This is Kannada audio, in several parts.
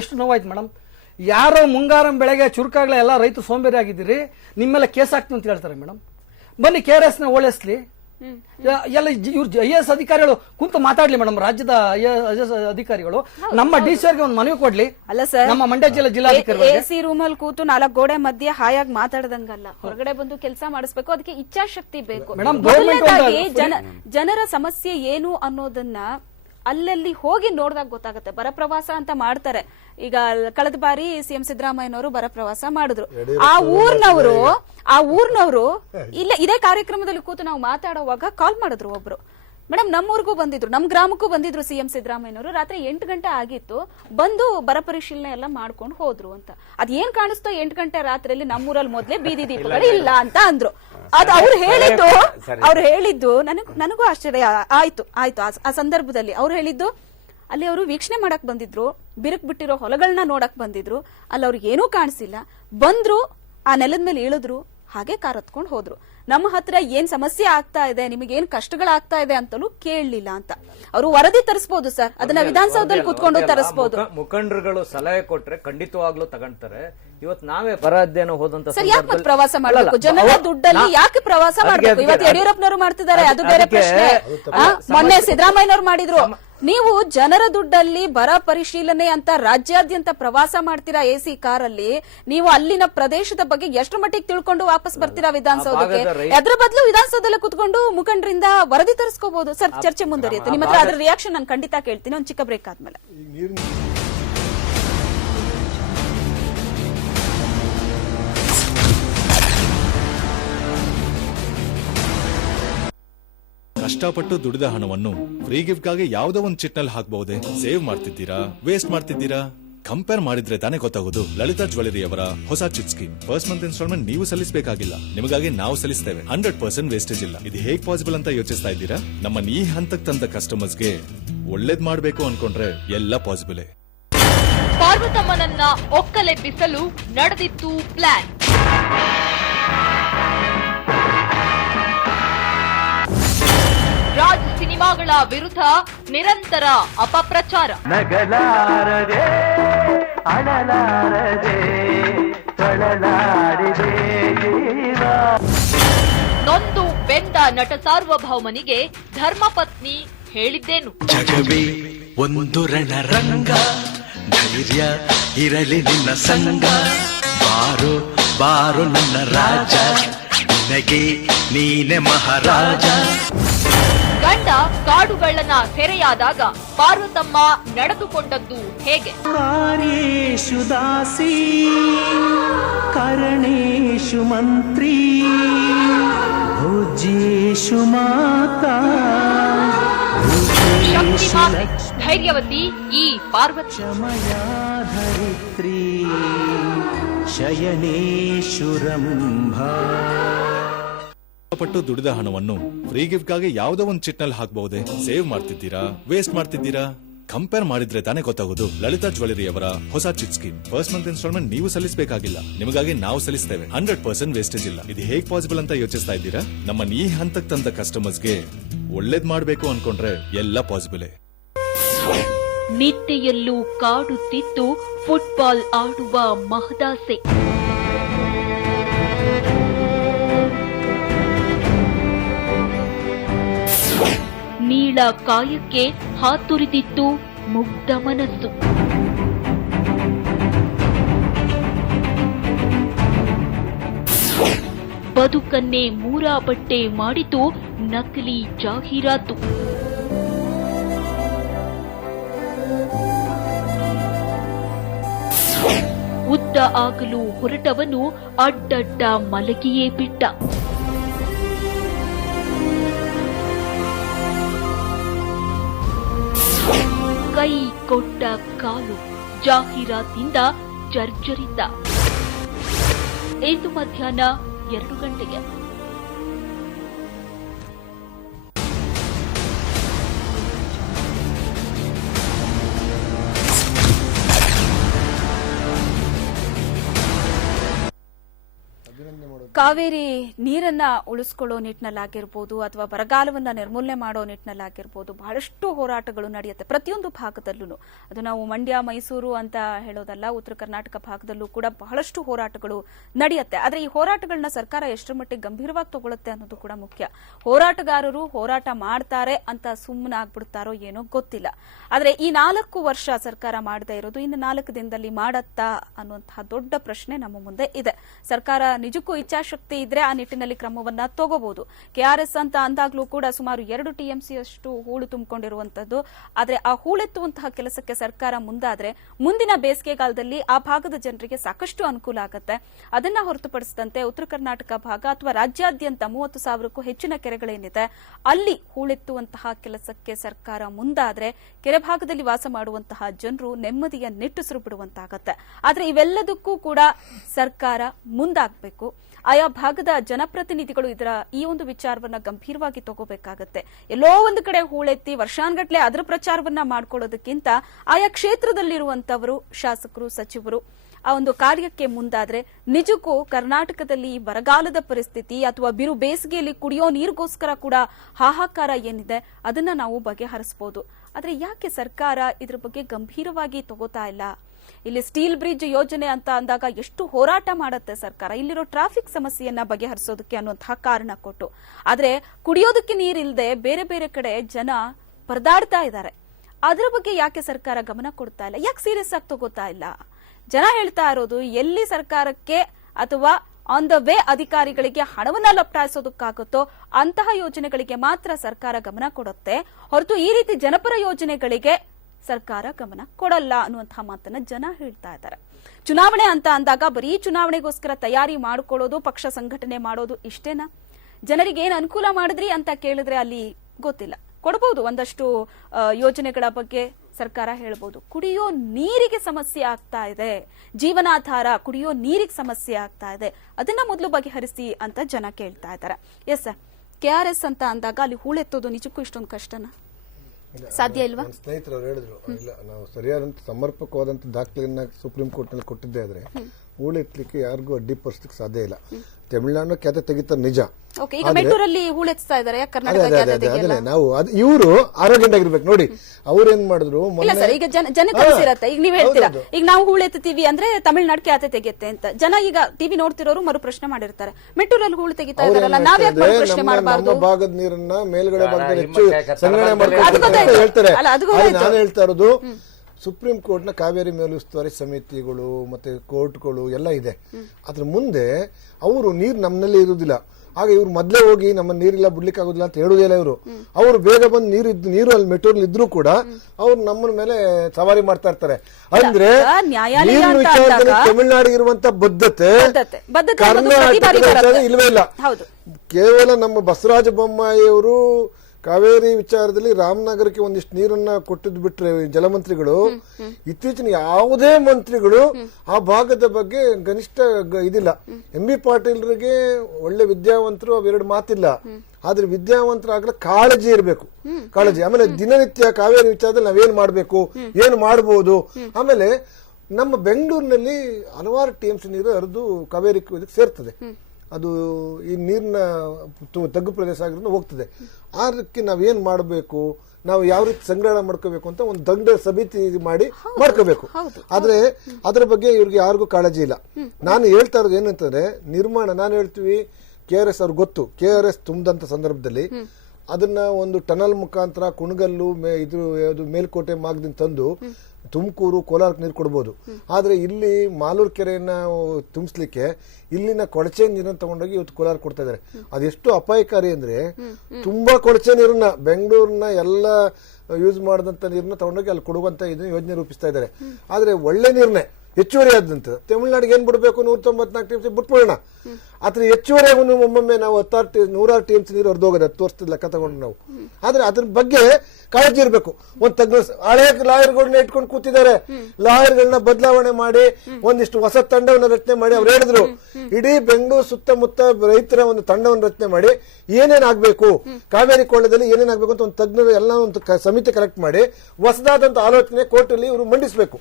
ಎಷ್ಟು ನೋವಾಯ್ತು ಮೇಡಮ್. ಯಾರೋ ಮುಂಗಾರಂ ಬೆಳೆಗೆ ಚುರುಕಾಗ್ಲೇ ಎಲ್ಲ ರೈತರು ಸೋಂಬೇರಿ ಆಗಿದ್ದೀರಿ, ನಿಮ್ಮೆಲ್ಲ ಕೇಸ್ ಹಾಕ್ತೀನಿ ಅಂತ ಹೇಳ್ತಾರೆ ಮೇಡಮ್. ಬನ್ನಿ KRS ನ ಓಳಿಸ್ಲಿ, ಎಲ್ಲ ಇವ್ರು IAS ಅಧಿಕಾರಿಗಳು ಕುಂತು ಮಾತಾಡ್ಲಿ ಮೇಡಮ್. ರಾಜ್ಯದ IAS ಅಧಿಕಾರಿಗಳು ನಮ್ಮ DC ಅವರಿಗೆ ಒಂದು ಮನವಿ ಕೊಡ್ಲಿ. ಅಲ್ಲ ಸರ್, ನಮ್ಮ ಮಂಡ್ಯ ಜಿಲ್ಲಾಧಿಕಾರಿ AC ರೂಮಲ್ಲಿ ಕೂತು 4 ಗೋಡೆ ಮಧ್ಯೆ ಹಾಯಾಗಿ ಮಾತಾಡದಂಗಲ್ಲ, ಹೊರಗಡೆ ಬಂದು ಕೆಲಸ ಮಾಡಿಸ್ಬೇಕು. ಅದಕ್ಕೆ ಇಚ್ಛಾಶಕ್ತಿ ಬೇಕು. ಜನರ ಸಮಸ್ಯೆ ಏನು ಅನ್ನೋದನ್ನ ಅಲ್ಲಲ್ಲಿ ಹೋಗಿ ನೋಡಿದಾಗ ಗೊತ್ತಾಗುತ್ತೆ. ಬರ ಪ್ರವಾಸ ಅಂತ ಮಾಡ್ತಾರೆ. ಈಗ ಕಳೆದ ಬಾರಿ CM ಸಿದ್ದರಾಮಯ್ಯನವರು ಬರ ಪ್ರವಾಸ ಮಾಡಿದ್ರು. ಆ ಊರ್ನವರು ಇಲ್ಲ ಇದೇ ಕಾರ್ಯಕ್ರಮದಲ್ಲಿ ಕೂತು ನಾವು ಮಾತಾಡುವಾಗ ಕಾಲ್ ಮಾಡಿದ್ರು ಒಬ್ರು. ಮೇಡಮ್ ನಮ್ಮೂರ್ಗೂ ಬಂದಿದ್ರು, ನಮ್ ಗ್ರಾಮಕ್ಕೂ ಬಂದಿದ್ರು CM ಸಿದ್ದರಾಮಯ್ಯನವರು. ರಾತ್ರಿ 8 ಗಂಟೆ ಆಗಿತ್ತು, ಬಂದು ಬರ ಪರಿಶೀಲನೆ ಎಲ್ಲ ಮಾಡ್ಕೊಂಡು ಹೋದ್ರು ಅಂತ. ಅದ್ ಏನ್ ಕಾಣಿಸ್ತೋ 8 ಗಂಟೆ ರಾತ್ರಿಯಲ್ಲಿ ನಮ್ಮೂರಲ್ಲಿ ಮೊದ್ಲೇ ಬೀದಿ ದೀಪಗಳು ಇಲ್ಲ ಅಂತ ಅಂದ್ರು. ಅದು ಅವ್ರು ಹೇಳಿದ್ದು ನನಗೂ ಆಶ್ಚರ್ಯ ಆಯ್ತು. ಆ ಸಂದರ್ಭದಲ್ಲಿ ಅವ್ರು ಹೇಳಿದ್ದು, ಅಲ್ಲಿ ಅವರು ವೀಕ್ಷಣೆ ಮಾಡಕ್ ಬಂದಿದ್ರು, ಬಿರುಕ್ ಬಿಟ್ಟಿರೋ ಹೊಲಗಳನ್ನ ನೋಡಕ್ ಬಂದಿದ್ರು. ಅಲ್ಲಿ ಅವ್ರಿಗೆ ಏನೂ ಕಾಣಿಸಿಲ್ಲ. ಬಂದ್ರು, ಆ ನೆಲದ ಮೇಲೆ ಇಳಿದ್ರು, ಹಾಗೆ ಕಾರ್ ಹತ್ಕೊಂಡು ಹೋದ್ರು. ನಮ್ಮ ಹತ್ರ ಏನ್ ಸಮಸ್ಯೆ ಆಗ್ತಾ ಇದೆ, ನಿಮಗೇನ್ ಕಷ್ಟಗಳಾಗ್ತಾ ಇದೆ ಅಂತಲೂ ಕೇಳಲಿಲ್ಲ ಅಂತ. ಅವರು ವರದಿ ತರಿಸಬಹುದು ಸರ್, ಅದನ್ನ ವಿಧಾನಸೌಧದಲ್ಲಿ ಕೂತ್ಕೊಂಡು ತರಿಸಬಹುದು. ಮುಖಂಡರುಗಳು ಸಲಹೆ ಕೊಟ್ರೆ ಖಂಡಿತವಾಗ್ಲೂ ತಗೊಂತಾರೆ. ಇವತ್ತು ನಾವೇ ಬರ ಅಧ್ಯಯನ ಹೋದಂತ ಸರ್, ಯಾಕೆ ಮತ್ತೆ ಪ್ರವಾಸ ಮಾಡಬೇಕು? ಜನರ ದುಡ್ಡಲ್ಲಿ ಯಾಕೆ ಪ್ರವಾಸ ಮಾಡಬೇಕು? ಇವತ್ತು ಯಡಿಯೂರಪ್ಪನವರು ಮಾಡ್ತಿದ್ದಾರೆ, ಅದು ಬೇರೆ ಪ್ರಶ್ನೆ. ಮೊನ್ನೆ ಸಿದ್ದರಾಮಯ್ಯನವರು ಮಾಡಿದ್ರು. ನೀವು ಜನರ ದುಡ್ಡಲ್ಲಿ ಬರ ಪರಿಶೀಲನೆ ಅಂತ ರಾಜ್ಯಾದ್ಯಂತ ಪ್ರವಾಸ ಮಾಡ್ತೀರಾ AC ಕಾರಲ್ಲಿ. ನೀವು ಅಲ್ಲಿನ ಪ್ರದೇಶದ ಬಗ್ಗೆ ಎಷ್ಟು ಮಟ್ಟಿಗೆ ತಿಳ್ಕೊಂಡು ವಾಪಸ್ ಬರ್ತೀರಾ ವಿಧಾನಸೌಧಕ್ಕೆ? ಅದ್ರ ಬದಲು ವಿಧಾನಸೌಧದಲ್ಲಿ ಕುತ್ಕೊಂಡು ಮುಖಂಡರಿಂದ ವರದಿ ತರಿಸ್ಕೋಬಹುದು ಸರ್. ಚರ್ಚೆ ಮುಂದುವರಿಯುತ್ತೆ. ನಿಮ್ಮ ಹತ್ರ ಅದ್ರ ರಿಯಾಕ್ಷನ್ ನಾನು ಖಂಡಿತ ಕೇಳ್ತೀನಿ ಒಂದು ಚಿಕ್ಕ ಬ್ರೇಕ್ ಆದ್ಮೇಲೆ. ಕಷ್ಟಪಟ್ಟು ದುಡಿದ ಹಣವನ್ನು ಫ್ರೀ ಗಿಫ್ಟ್ಗಾಗಿ ಯಾವುದೋ ಒಂದು ಚಿಟ್ನಲ್ಲಿ ಹಾಕಬಹುದೇ? ಸೇವ್ ಮಾಡ್ತಿದ್ದೀರಾ, ವೇಸ್ಟ್ ಮಾಡ್ತಿದ್ದೀರಾ? ಕಂಪೇರ್ ಮಾಡಿದ್ರೆ ತಾನೇ ಗೊತ್ತಾಗೋದು. ಲಲಿತಾ ಜ್ಯುವೆಲರಿ ಅವರ ಹೊಸ chit scheme. First month instalment ನೀವು ಸಲ್ಲಿಸಬೇಕಾಗಿಲ್ಲ, ನಿಮಗಾಗಿ ನಾವು ಸಲ್ಲಿಸ್ತೇವೆ. 100% ವೇಸ್ಟೇಜ್ ಇಲ್ಲ. ಇದು ಹೇಗ್ ಪಾಸಿಬಲ್ ಅಂತ ಯೋಚಿಸ್ತಾ ಇದ್ದೀರಾ? ನಮ್ಮನ್ನ ಈ ಹಂತಕ್ಕೆ ತಂದ ಕಸ್ಟಮರ್ಸ್ಗೆ ಒಳ್ಳೇದ್ ಮಾಡ್ಬೇಕು ಅನ್ಕೊಂಡ್ರೆ ಎಲ್ಲ ಪಾಸಿಬಲ್. ಪಾರ್ವತಮ್ಮನನ್ನ ಒಕ್ಕಲೆಬ್ಬಿಸಲು ನಡೆದಿತ್ತು ಪ್ಲಾನ್. ರಾಜ್ ಸಿನಿಮಾಗಳ ವಿರುದ್ಧ ನಿರಂತರ ಅಪಪ್ರಚಾರ. ನಗಲಾರದೆ ಅಳಲಾರದೆ ತಳಲಾಡಿದೆ ಜೀವ. ನೊಂದು ಬೆಂದ ನಟ ಸಾರ್ವಭೌಮನಿಗೆ ಧರ್ಮಪತ್ನಿ ಹೇಳಿದ್ದೇನು? ಜಗವೇ ಒಂದು ರಣರಂಗ, ಧೈರ್ಯ ಇರಲಿ ನಿನ್ನ ಸಂಗ. ಬಾರೋ ಬಾರೋ ನನ್ನ ರಾಜ, ನಿನಗೆ ನೀನೆ ಮಹಾರಾಜ. ಗಂಡ ಕಾಡುಗಳ್ಳನ ಸೆರೆಯಾದಾಗ ಪಾರ್ವತಮ್ಮ ನಡೆದುಕೊಂಡದ್ದು ಹೇಗೆ? ಕಾರ್ಯೇಷು ದಾಸಿ ಕರಣೇಶು ಮಂತ್ರಿ ಭೋಜ್ಯೇಷು ಮಾತಾ. ಶಕ್ತಿಮಾತೆ, ಧೈರ್ಯವತಿ ಈ ಪಾರ್ವತಿ. ಕ್ಷಮಯಾಧರಿತ್ರಿ ಶಯನೇಶು ರಂಭಾ. ಕಷ್ಟಪಟ್ಟು ದುಡಿದ ಹಣವನ್ನು ಫ್ರೀ ಗಿಫ್ಟ್ಗಾಗಿ ಯಾವುದೋ ಒಂದು ಚಿಟ್ನಲ್ಲಿ ಹಾಕಬಹುದೇ? ಸೇವ್ ಮಾಡ್ತಿದ್ದೀರಾ, ವೇಸ್ಟ್ ಮಾಡ್ತಿದ್ದೀರಾ? ಕಂಪೇರ್ ಮಾಡಿದ್ರೆ ತಾನೇ ಗೊತ್ತಾಗೋದು. ಲಲಿತಾ ಜ್ಯುವೆಲರಿ ಅವರ ಹೊಸ chit scheme. First month instalment ನೀವು ಸಲ್ಲಿಸಬೇಕಾಗಿಲ್ಲ, ನಿಮಗಾಗಿ ನಾವು ಸಲ್ಲಿಸ್ತೇವೆ. 100% ವೇಸ್ಟೇಜ್ ಇಲ್ಲ. ಇದು ಹೇಗ್ ಪಾಸಿಬಲ್ ಅಂತ ಯೋಚಿಸ್ತಾ ಇದ್ದೀರಾ? ನಮ್ಮನ್ನ ಈ ಹಂತಕ್ಕೆ ತಂದ ಕಸ್ಟಮರ್ಸ್ಗೆ ಒಳ್ಳೇದ್ ಮಾಡ್ಬೇಕು ಅನ್ಕೊಂಡ್ರೆ ಎಲ್ಲ ಪಾಸಿಬಲ್. ನಿದ್ದೆಯಲ್ಲೂ ಕಾಡುತ್ತಿತ್ತು ಫುಟ್ಬಾಲ್ ಆಡುವ ಮಹದಾಸೆ. ನೀಳ ಕಾಯಕ್ಕೆ ಹಾತೊರೆದಿತ್ತು ಮುಗ್ಧ ಮನಸ್ಸು. ಬದುಕನ್ನೇ ಮೂರಾ ಬಟ್ಟೆ ಮಾಡಿತು ನಕಲಿ ಜಾಹೀರಾತು. ಉದ್ದ ಆಗಲು ಹೊರಟವನು ಅಡ್ಡಡ್ಡ ಮಲಗಿಯೇ ಬಿಟ್ಟ. ಕೈ ಕೊಟ್ಟ ಕಾಲು ಜಾಹೀರಾತಿಂದ ಜರ್ಜರಿತ. ಇಂದು ಮಧ್ಯಾಹ್ನ 2 ಗಂಟೆಗೆ ಕಾವೇರಿ ನೀರನ್ನ ಉಳಿಸ್ಕೊಳ್ಳೋ ನಿಟ್ಟಿನಲ್ಲಾಗಿರ್ಬೋದು ಅಥವಾ ಬರಗಾಲವನ್ನ ನಿರ್ಮೂಲನೆ ಮಾಡೋ ನಿಟ್ಟಿನಲ್ಲಾಗಿರ್ಬೋದು ಬಹಳಷ್ಟು ಹೋರಾಟಗಳು ನಡೆಯುತ್ತೆ ಪ್ರತಿಯೊಂದು ಭಾಗದಲ್ಲೂ. ಅದು ನಾವು ಮಂಡ್ಯ ಮೈಸೂರು ಅಂತ ಹೇಳೋದಲ್ಲ, ಉತ್ತರ ಕರ್ನಾಟಕ ಭಾಗದಲ್ಲೂ ಕೂಡ ಬಹಳಷ್ಟು ಹೋರಾಟಗಳು ನಡೆಯುತ್ತೆ. ಆದ್ರೆ ಈ ಹೋರಾಟಗಳನ್ನ ಸರ್ಕಾರ ಎಷ್ಟರ ಮಟ್ಟಿಗೆ ಗಂಭೀರವಾಗಿ ತಗೊಳುತ್ತೆ ಅನ್ನೋದು ಕೂಡ ಮುಖ್ಯ. ಹೋರಾಟಗಾರರು ಹೋರಾಟ ಮಾಡ್ತಾರೆ ಅಂತ ಸುಮ್ಮನಾಗ್ಬಿಡ್ತಾರೋ ಏನೋ ಗೊತ್ತಿಲ್ಲ. ಆದ್ರೆ ಈ 4 ವರ್ಷ ಸರ್ಕಾರ ಮಾಡದೇ ಇರೋದು ಇನ್ನು 4 ದಿನದಲ್ಲಿ ಮಾಡತ್ತಾ ಅನ್ನುವಂತಹ ದೊಡ್ಡ ಪ್ರಶ್ನೆ ನಮ್ಮ ಮುಂದೆ ಇದೆ. ಸರ್ಕಾರ ನಿಜಕ್ಕೂ ಇಚ್ಛಾಶಕ್ತಿ ಇದ್ರೆ ಆ ನಿಟ್ಟಿನಲ್ಲಿ ಕ್ರಮವನ್ನ ತಗೋಬಹುದು. ಕೆಆರ್ಎಸ್ ಅಂತ ಅಂದಾಗ್ಲೂ ಕೂಡ ಸುಮಾರು 2 TMC ಅಷ್ಟು ಹೂಳು ತುಂಬಿಕೊಂಡಿರುವಂತದ್ದು. ಆದ್ರೆ ಆ ಹೂಳೆತ್ತುವಂತಹ ಕೆಲಸಕ್ಕೆ ಸರ್ಕಾರ ಮುಂದಾದ್ರೆ ಮುಂದಿನ ಬೇಸಿಗೆಗಾಲದಲ್ಲಿ ಆ ಭಾಗದ ಜನರಿಗೆ ಸಾಕಷ್ಟು ಅನುಕೂಲ ಆಗುತ್ತೆ. ಅದನ್ನ ಹೊರತುಪಡಿಸಿದಂತೆ ಉತ್ತರ ಕರ್ನಾಟಕ ಭಾಗ ಅಥವಾ ರಾಜ್ಯಾದ್ಯಂತ 30,000ಕ್ಕೂ ಹೆಚ್ಚಿನ ಕೆರೆಗಳೇನಿದೆ ಅಲ್ಲಿ ಹೂಳೆತ್ತುವಂತಹ ಕೆಲಸಕ್ಕೆ ಸರ್ಕಾರ ಮುಂದಾದ್ರೆ ಕೆರೆ ಭಾಗದಲ್ಲಿ ವಾಸ ಮಾಡುವಂತಹ ಜನರು ನೆಮ್ಮದಿಯ ನಿಟ್ಟುಸಿರು ಬಿಡುವಂತಾಗತ್ತೆ. ಆದ್ರೆ ಇವೆಲ್ಲದಕ್ಕೂ ಕೂಡ ಸರ್ಕಾರ ಮುಂದಾಗಬೇಕು. ಆಯಾ ಭಾಗದ ಜನಪ್ರತಿನಿಧಿಗಳು ಈ ಒಂದು ವಿಚಾರವನ್ನ ಗಂಭೀರವಾಗಿ ತಗೋಬೇಕಾಗತ್ತೆ. ಎಲ್ಲೋ ಒಂದು ಕಡೆ ಹೂಳೆತ್ತಿ ವರ್ಷಾನ್ಗಟ್ಲೆ ಅದರ ಪ್ರಚಾರವನ್ನ ಮಾಡ್ಕೊಳ್ಳೋದಕ್ಕಿಂತ ಆಯಾ ಕ್ಷೇತ್ರದಲ್ಲಿರುವಂತವರು ಶಾಸಕರು ಸಚಿವರು ಆ ಒಂದು ಕಾರ್ಯಕ್ಕೆ ಮುಂದಾದ್ರೆ ನಿಜಕ್ಕೂ ಕರ್ನಾಟಕದಲ್ಲಿ ಬರಗಾಲದ ಪರಿಸ್ಥಿತಿ ಅಥವಾ ಬಿರು ಬೇಸಿಗೆಯಲ್ಲಿ ಕುಡಿಯೋ ನೀರಿಗೋಸ್ಕರ ಕೂಡ ಹಾಹಾಕಾರ ಏನಿದೆ ಅದನ್ನ ನಾವು ಬಗೆಹರಿಸಬಹುದು. ಆದ್ರೆ ಯಾಕೆ ಸರ್ಕಾರ ಇದ್ರ ಬಗ್ಗೆ ಗಂಭೀರವಾಗಿ ತಗೋತಾ ಇಲ್ಲ? ಇಲ್ಲಿ ಸ್ಟೀಲ್ ಬ್ರಿಡ್ಜ್ ಯೋಜನೆ ಅಂತ ಅಂದಾಗ ಎಷ್ಟು ಹೋರಾಟ ಮಾಡುತ್ತೆ ಸರ್ಕಾರ ಇಲ್ಲಿರೋ ಟ್ರಾಫಿಕ್ ಸಮಸ್ಯೆಯನ್ನ ಬಗೆಹರಿಸೋದಕ್ಕೆ ಅನ್ನುವಂತಹ ಕಾರಣ ಕೊಟ್ಟು. ಆದ್ರೆ ಕುಡಿಯೋದಕ್ಕೆ ನೀರಿಲ್ಲದೆ ಬೇರೆ ಬೇರೆ ಕಡೆ ಜನ ಪರದಾಡ್ತಾ ಇದ್ದಾರೆ. ಅದರ ಬಗ್ಗೆ ಯಾಕೆ ಸರ್ಕಾರ ಗಮನ ಕೊಡ್ತಾ ಇಲ್ಲ? ಯಾಕೆ ಸೀರಿಯಸ್ ಆಗಿ ತಗೋತಾ ಇಲ್ಲ? ಜನ ಹೇಳ್ತಾ ಇರೋದು ಎಲ್ಲಿ ಸರ್ಕಾರಕ್ಕೆ ಅಥವಾ ಆನ್ ದ ವೇ ಅಧಿಕಾರಿಗಳಿಗೆ ಹಣವನ್ನ ಲಪಟಾಯಿಸೋದಕ್ಕಾಗುತ್ತೋ ಅಂತಹ ಯೋಜನೆಗಳಿಗೆ ಮಾತ್ರ ಸರ್ಕಾರ ಗಮನ ಕೊಡುತ್ತೆ ಹೊರತು ಈ ರೀತಿ ಜನಪರ ಯೋಜನೆಗಳಿಗೆ ಸರ್ಕಾರ ಗಮನ ಕೊಡಲ್ಲ ಅನ್ನುವಂತಹ ಮಾತನ್ನ ಜನ ಹೇಳ್ತಾ ಇದ್ದಾರೆ. ಚುನಾವಣೆ ಅಂತ ಅಂದಾಗ ಬರೀ ಚುನಾವಣೆಗೋಸ್ಕರ ತಯಾರಿ ಮಾಡಿಕೊಳ್ಳೋದು, ಪಕ್ಷ ಸಂಘಟನೆ ಮಾಡೋದು ಇಷ್ಟೇನಾ? ಜನರಿಗೆ ಏನ್ ಅನುಕೂಲ ಮಾಡಿದ್ರಿ ಅಂತ ಕೇಳಿದ್ರೆ ಅಲ್ಲಿ ಗೊತ್ತಿಲ್ಲ. ಕೊಡಬಹುದು ಒಂದಷ್ಟು ಯೋಜನೆಗಳ ಬಗ್ಗೆ ಸರ್ಕಾರ ಹೇಳ್ಬೋದು. ಕುಡಿಯೋ ನೀರಿಗೆ ಸಮಸ್ಯೆ ಆಗ್ತಾ ಇದೆ, ಜೀವನಾಧಾರ ಕುಡಿಯೋ ನೀರಿಗೆ ಸಮಸ್ಯೆ ಆಗ್ತಾ ಇದೆ, ಅದನ್ನ ಮೊದಲು ಬಗೆಹರಿಸಿ ಅಂತ ಜನ ಕೇಳ್ತಾ ಇದ್ದಾರೆ. ಎಸ್ ಸರ್, ಕೆಆರ್ಎಸ್ ಅಂತ ಅಂದಾಗ ಅಲ್ಲಿ ಹೂಳೆತ್ತೋದು ನಿಜಕ್ಕೂ ಇಷ್ಟೊಂದು ಕಷ್ಟನಾ? ಸಾಧ್ಯ ಇಲ್ವಾ? ಸ್ನೇಹಿತರು ಅವ್ರು ಹೇಳಿದ್ರು, ಇಲ್ಲ ನಾವು ಸರಿಯಾದಂತ ಸಮರ್ಪಕವಾದಂತ ದಾಖಲೆಯನ್ನ ಸುಪ್ರೀಂ ಕೋರ್ಟ್ ನಲ್ಲಿ ಕೊಟ್ಟಿದ್ದೇ ಆದ್ರೆ ಹೂಳೆತ್ತಲಿಕ್ಕೆ ಯಾರಿಗೂ ಅಡ್ಡಿಪಡಿಸಲಿಕ್ಕೆ ಸಾಧ್ಯ ಇಲ್ಲ. ತಮಿಳುನಾಡು ಖ್ಯಾತೆ ತೆಗಿತಾರೆ ನಿಜ. ಈಗ ಮೆಟ್ಟೂರಲ್ಲಿ ಹೂಳೆತ್ತಾ ಇದ್ದಾರೆ, ಕರ್ನಾಟಕ ನಾವು ಇವರು ಆರೋಗ್ಯವಾಗಿರ್ಬೇಕು ನೋಡಿ. ಅವ್ರೇನ್ ಮಾಡಿದ್ರು ಇಲ್ಲ ಸರ್, ಈಗ ಜನ ಕಲಿಸಿರತ್ತೆ. ಈಗ ನೀವ್ ಹೇಳ್ತೀರಾ ಈಗ ನಾವು ಹೂಳೆತ್ತೀವಿ ಅಂದ್ರೆ ತಮಿಳ್ನಾಡು ಖ್ಯಾತೆ ತೆಗೆಯುತ್ತೆ ಅಂತ. ಜನ ಈಗ ಟಿವಿ ನೋಡ್ತಿರೋರು ಮರು ಪ್ರಶ್ನೆ ಮಾಡಿರ್ತಾರೆ, ಮೆಟ್ಟೂರಲ್ಲಿ ಹೂಳು ತೆಗಿತಾ ಇದಾರಲ್ಲ, ನಾವ್ಯಾಕೆ ಮರು ಪ್ರಶ್ನೆ ಮಾಡಬಾರ್ದು? ನಮ್ಮ ಭಾಗದ ನೀರನ್ನ ಮೇಲ್ಗಡೆ ಭಾಗದಲ್ಲಿ ಹೆಚ್ಚು ಸಂಗ್ರಹಣೆ ಮಾಡ್ಕೊಂಡು ಹೇಳ್ತಾರೆ. ನಾನು ಹೇಳ್ತಾ ಇರೋದು ಸುಪ್ರೀಂ ಕೋರ್ಟ್ ನ ಕಾವೇರಿ ಮೇಲುಸ್ತುವಾರಿ ಸಮಿತಿಗಳು ಮತ್ತೆ ಕೋರ್ಟ್ಗಳು ಎಲ್ಲ ಇದೆ. ಅದ್ರ ಮುಂದೆ ಅವರು ನೀರು ನಮ್ಮಲ್ಲಿ ಇರುವುದಿಲ್ಲ. ಆಗ ಇವ್ರು ಮೊದ್ಲೇ ಹೋಗಿ ನಮ್ಮ ನೀರಿಲ್ಲ ಬಿಡ್ಲಿಕ್ಕೆ ಆಗುದಿಲ್ಲ ಅಂತ ಹೇಳುವುದಿಲ್ಲ. ಅವರು ಬೇಗ ಬಂದು ನೀರು ಅಲ್ಲಿ ಮೆಟೂರಿಯಲ್ ಇದ್ರೂ ಕೂಡ ಅವ್ರು ನಮ್ಮ ಮೇಲೆ ಸವಾರಿ ಮಾಡ್ತಾ ಇರ್ತಾರೆ. ಅಂದ್ರೆ ನೀರಿನ ವಿಚಾರದಲ್ಲಿ ತಮಿಳುನಾಡಿಗೆ ಇರುವಂತ ಬದ್ಧತೆ ಕರ್ನಾಟಕದ ಇಲ್ವೇ ಇಲ್ಲ. ಕೇವಲ ನಮ್ಮ ಬಸವರಾಜ ಬೊಮ್ಮಾಯಿಯವರು ಕಾವೇರಿ ವಿಚಾರದಲ್ಲಿ ರಾಮನಗರಕ್ಕೆ ಒಂದಿಷ್ಟು ನೀರನ್ನ ಕೊಟ್ಟಿದ್ ಬಿಟ್ರೆ ಜಲಮಂತ್ರಿಗಳು, ಇತ್ತೀಚಿನ ಯಾವುದೇ ಮಂತ್ರಿಗಳು ಆ ಭಾಗದ ಬಗ್ಗೆ ಕನಿಷ್ಠ ಇದಿಲ್ಲ. MB ಪಾಟೀಲ್ರಿಗೆ ಒಳ್ಳೆ ವಿದ್ಯಾವಂತರು, ಅವೆರಡು ಮಾತಿಲ್ಲ. ಆದ್ರೆ ವಿದ್ಯಾವಂತರಾಗಲ ಕಾಳಜಿ ಇರಬೇಕು, ಕಾಳಜಿ. ಆಮೇಲೆ ದಿನನಿತ್ಯ ಕಾವೇರಿ ವಿಚಾರದಲ್ಲಿ ನಾವೇನ್ ಮಾಡ್ಬೇಕು, ಏನ್ ಮಾಡಬಹುದು. ಆಮೇಲೆ ನಮ್ಮ ಬೆಂಗಳೂರಿನಲ್ಲಿ ಹಲವಾರು TMC ನೀರು ಹರಿದು ಕಾವೇರಿ ಸೇರ್ತದೆ. ಅದು ಈ ನೀರಿನ ತಗ್ಗು ಪ್ರದೇಶ ಆಗಿರೋದು ಹೋಗ್ತದೆ. ಅದಕ್ಕೆ ನಾವೇನ್ ಮಾಡಬೇಕು, ನಾವು ಯಾವ ರೀತಿ ಸಂಗ್ರಹಣೆ ಮಾಡ್ಕೋಬೇಕು ಅಂತ ಒಂದು ದೊಡ್ಡ ಸಮಿತಿ ಮಾಡಿ ಮಾಡ್ಕೋಬೇಕು. ಆದ್ರೆ ಅದ್ರ ಬಗ್ಗೆ ಇವ್ರಿಗೆ ಯಾರಿಗೂ ಕಾಳಜಿ ಇಲ್ಲ. ನಾನು ಹೇಳ್ತಾ ಇರೋದು ಏನಂತಂದ್ರೆ ನಿರ್ಮಾಣ, ನಾನು ಹೇಳ್ತೀವಿ KRS ಅವ್ರಿಗೆ ಗೊತ್ತು. KRS ತುಂಬಿದಂತ ಸಂದರ್ಭದಲ್ಲಿ ಅದನ್ನ ಒಂದು ಟನಲ್ ಮುಖಾಂತರ ಕುಣಗಲ್ಲು ಇದು ಮೇಲ್ಕೋಟೆ ಮಾರ್ಗದಿಂದ ತಂದು ತುಮಕೂರು ಕೋಲಾರಕ್ಕೆ ನೀರು ಕೊಡ್ಬೋದು. ಆದ್ರೆ ಇಲ್ಲಿ ಮಾಲೂರು ಕೆರೆಯನ್ನ ತುಂಬಿಸ್ಲಿಕ್ಕೆ ಇಲ್ಲಿನ ಕೊಳಚೆ ನೀರನ್ನ ತಗೊಂಡೋಗಿ ಇವತ್ತು ಕೋಲಾರ ಕೊಡ್ತಾ ಇದಾರೆ. ಅದೆಷ್ಟು ಅಪಾಯಕಾರಿ ಅಂದ್ರೆ ತುಂಬಾ ಕೊಳಚೆ ನೀರನ್ನ ಬೆಂಗಳೂರಿನ ಎಲ್ಲ ಯೂಸ್ ಮಾಡಿದಂತ ನೀರನ್ನ ತಗೊಂಡೋಗಿ ಅಲ್ಲಿ ಕೊಡುವಂತ ಯೋಜನೆ ರೂಪಿಸ್ತಾ ಇದ್ದಾರೆ. ಆದ್ರೆ ಒಳ್ಳೆ ನೀರ್ನೇ ಹೆಚ್ಚುವರಿ ಆದಂತ ತಮಿಳುನಾಡಿಗೆ ಏನ್ ಬಿಡಬೇಕು 194 TMC ಬಿಟ್ಬಿಡೋಣ. ಆದ್ರೆ ಹೆಚ್ಚುವರಿ ಒಮ್ಮೊಮ್ಮೆ ನಾವು 100 TMC ನೀರು ಹೊರದೋಗೋದು 10 ವರ್ಷದ ಲೆಕ್ಕ ತಗೊಂಡು ನಾವು. ಆದ್ರೆ ಅದ್ರ ಬಗ್ಗೆ ಕಾಳಜಿ ಇರಬೇಕು. ಒಂದ್ ತಜ್ಞ ಹಳೆ ಲಾಯರ್ಗಳನ್ನ ಇಟ್ಕೊಂಡು ಕೂತಿದ್ದಾರೆ. ಲಾಯರ್ಗಳನ್ನ ಬದಲಾವಣೆ ಮಾಡಿ ಒಂದಿಷ್ಟು ಹೊಸ ತಂಡವನ್ನ ರಚನೆ ಮಾಡಿ ಅವ್ರು ಹೇಳಿದ್ರು, ಇಡೀ ಬೆಂಗಳೂರು ಸುತ್ತಮುತ್ತ ರೈತರ ಒಂದು ತಂಡವನ್ನು ರಚನೆ ಮಾಡಿ ಏನೇನಾಗಬೇಕು, ಕಾವೇರಿ ಕೊಳ್ಳದಲ್ಲಿ ಏನೇನಾಗಬೇಕು ಅಂತ ಒಂದು ತಜ್ಞರು ಎಲ್ಲ ಒಂದು ಸಮಿತಿ ಕಲೆಕ್ಟ್ ಮಾಡಿ ಹೊಸದಾದಂತ ಆಲೋಚನೆ ಕೋರ್ಟ್ ಅಲ್ಲಿ ಇವರು ಮಂಡಿಸಬೇಕು.